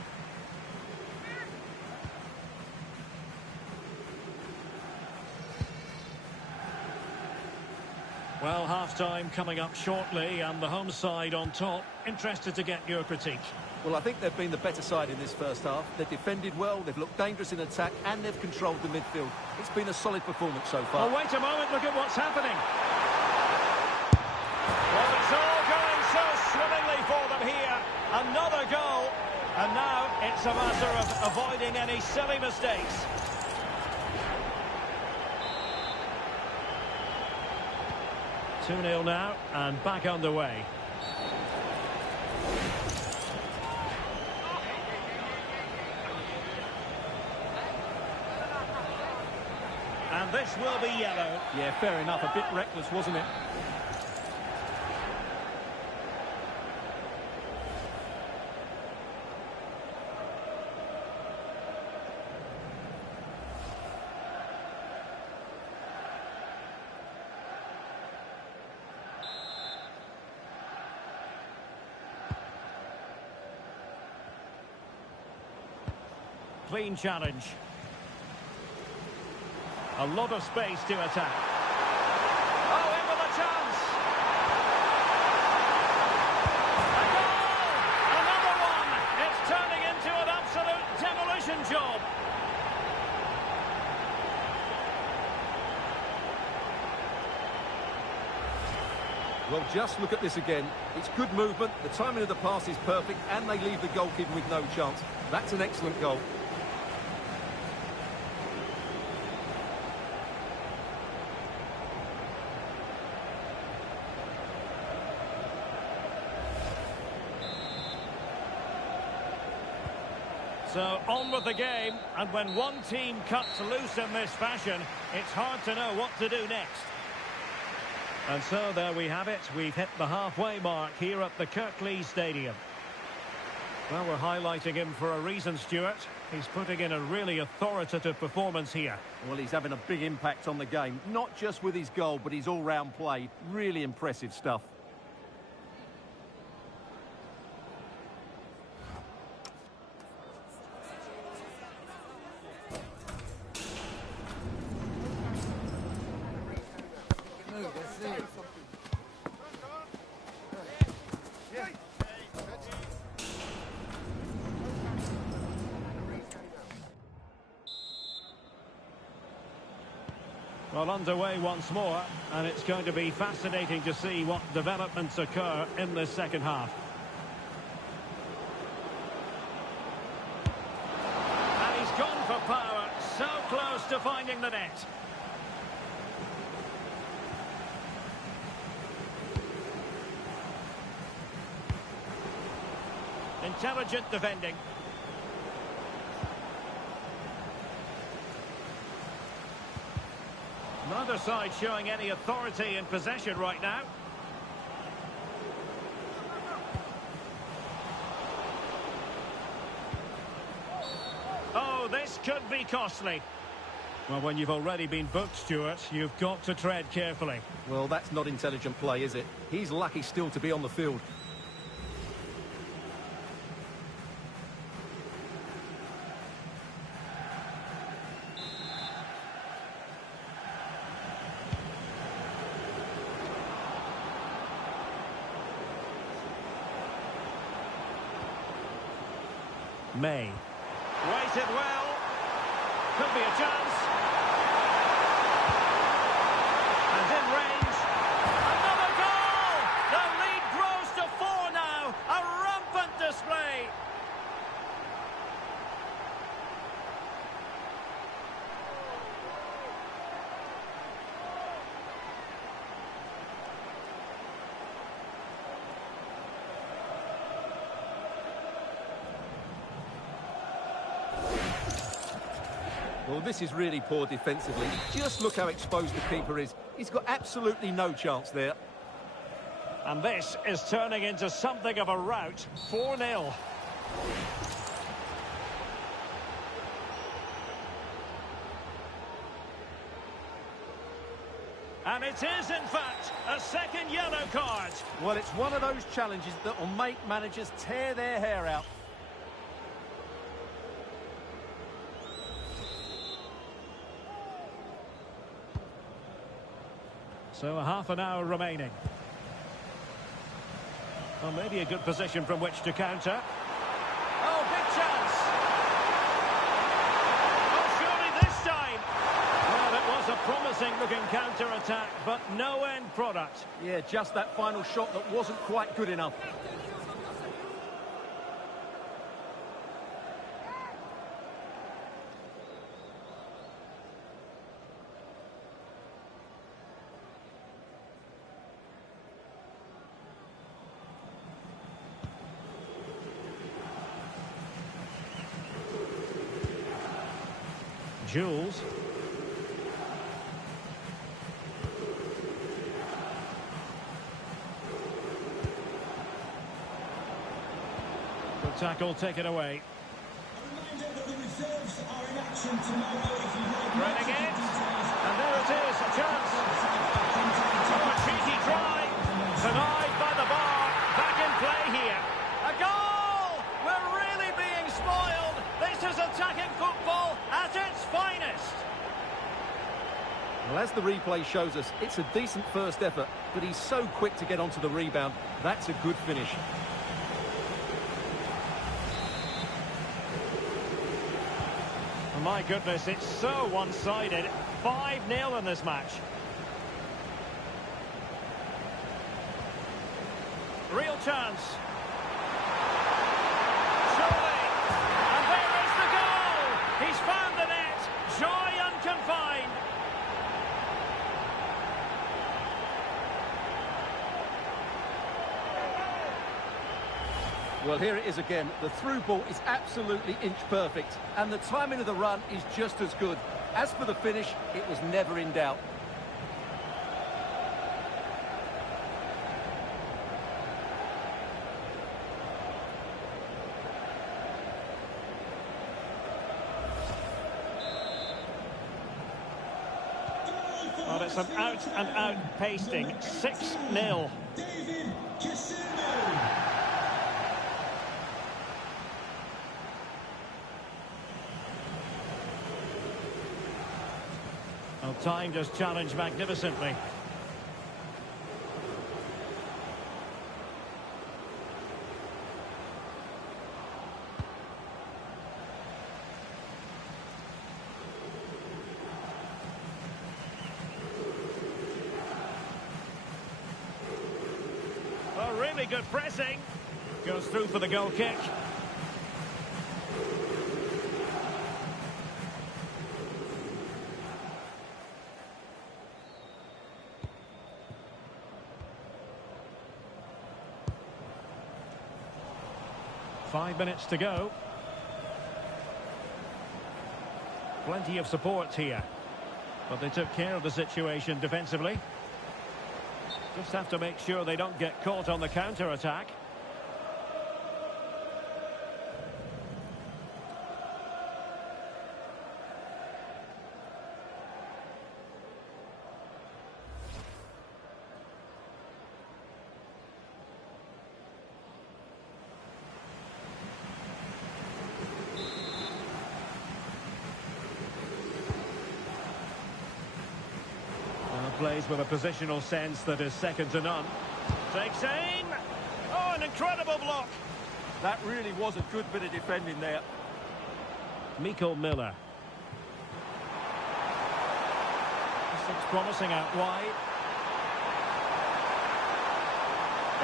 Well, half-time coming up shortly, and the home side on top. Interested to get your critique. Well, I think they've been the better side in this first half. They've defended well, they've looked dangerous in attack, and they've controlled the midfield. It's been a solid performance so far. Oh, wait a moment, look at what's happening. Well, it's all going so swimmingly for them here. Another goal, and now it's a matter of avoiding any silly mistakes. Two 2-0 now, and back underway. And this will be yellow. Yeah, fair enough. A bit reckless, wasn't it? clean challenge. A lot of space to attack. Oh, in with a chance! A goal! Another one! It's turning into an absolute demolition job. Well, just look at this again. It's good movement, the timing of the pass is perfect, and they leave the goalkeeper with no chance. That's an excellent goal. So, on with the game, and when one team cuts loose in this fashion, it's hard to know what to do next. And so there we have it. We've hit the halfway mark here at the Kirklees Stadium. Well, we're highlighting him for a reason, Stuart. He's putting in a really authoritative performance here. Well, he's having a big impact on the game, not just with his goal, but his all-round play. Really impressive stuff. Well, underway once more, and it's going to be fascinating to see what developments occur in this second half. And he's gone for power, so close to finding the net. Intelligent defending. Neither side showing any authority in possession right now. Oh, this could be costly. Well, when you've already been booked, Stuart, you've got to tread carefully. Well, that's not intelligent play, is it? He's lucky still to be on the field. May. Waited well. Could be a chance. And in range. Another goal! The lead grows to 4 now. A rampant display. Well, this is really poor defensively. Just look how exposed the keeper is. He's got absolutely no chance there. And this is turning into something of a rout. 4-0. And it is, in fact, a second yellow card. Well, it's one of those challenges that will make managers tear their hair out. So a half an hour remaining. Well, maybe a good position from which to counter. Oh, big chance! Oh, surely this time! Well, it was a promising-looking counter-attack, but no end product. Yeah, just that final shot that wasn't quite good enough. Jules. Good tackle, taken away. A reminder that the reserves are in action tomorrow if you'd like more Renegade. details. And there it is, a chance. Oh, a cheeky try. Denied by the bar. Back in play here. A goal! We're really being spoiled. This is a attacking football at its finest. Well, as the replay shows us, it's a decent first effort, but he's so quick to get onto the rebound. That's a good finish. My goodness, it's so one-sided. 5-0 in this match. Real chance. Surely. And there is the goal. He's found the net. Joy unconfined. Well, here it is again. The through ball is absolutely inch perfect, and the timing of the run is just as good. As for the finish, it was never in doubt. Well, it's an out-and-out pasting. 6-0. David Cassino. Well, timed his challenge magnificently. Oh, really good pressing. Goes through for the goal kick. Five minutes to go. Plenty of support here. But they took care of the situation defensively. Just have to make sure they don't get caught on the counter-attack. Plays with a positional sense that is second to none. Takes aim. Oh, an incredible block. That really was a good bit of defending there. Mikel Miller. This looks promising out wide.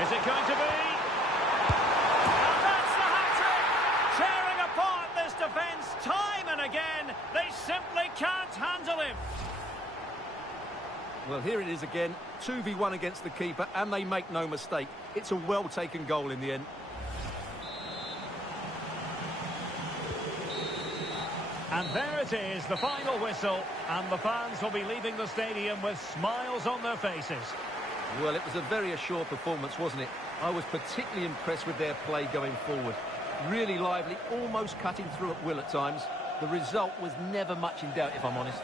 Is it going to be? And that's the hat-trick! Tearing apart this defence time and again. They simply can't handle him. Well, here it is again. 2v1 against the keeper, and they make no mistake. It's a well-taken goal in the end. And there it is, the final whistle, and the fans will be leaving the stadium with smiles on their faces. Well, it was a very assured performance, wasn't it? I was particularly impressed with their play going forward. Really lively, almost cutting through at will at times. The result was never much in doubt, if I'm honest.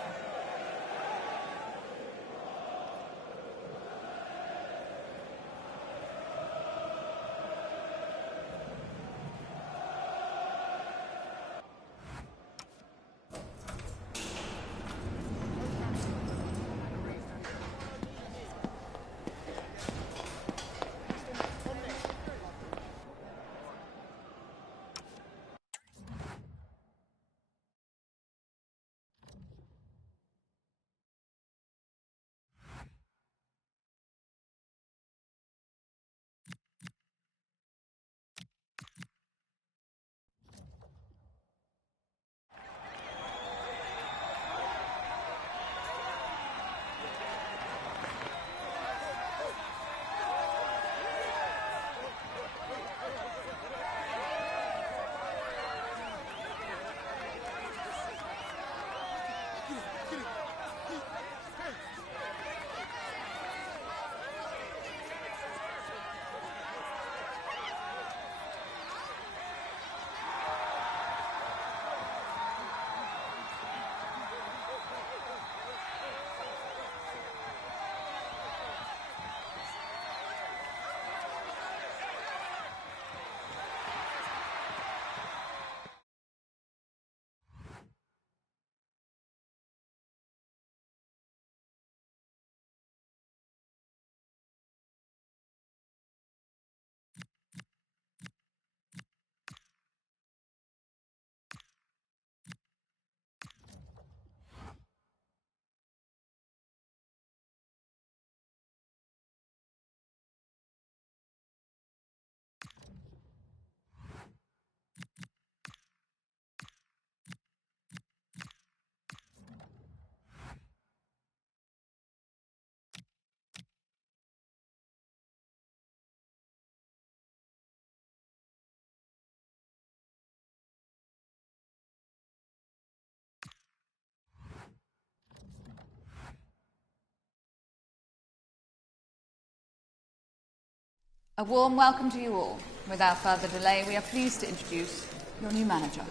A warm welcome to you all. Without further delay, we are pleased to introduce your new manager.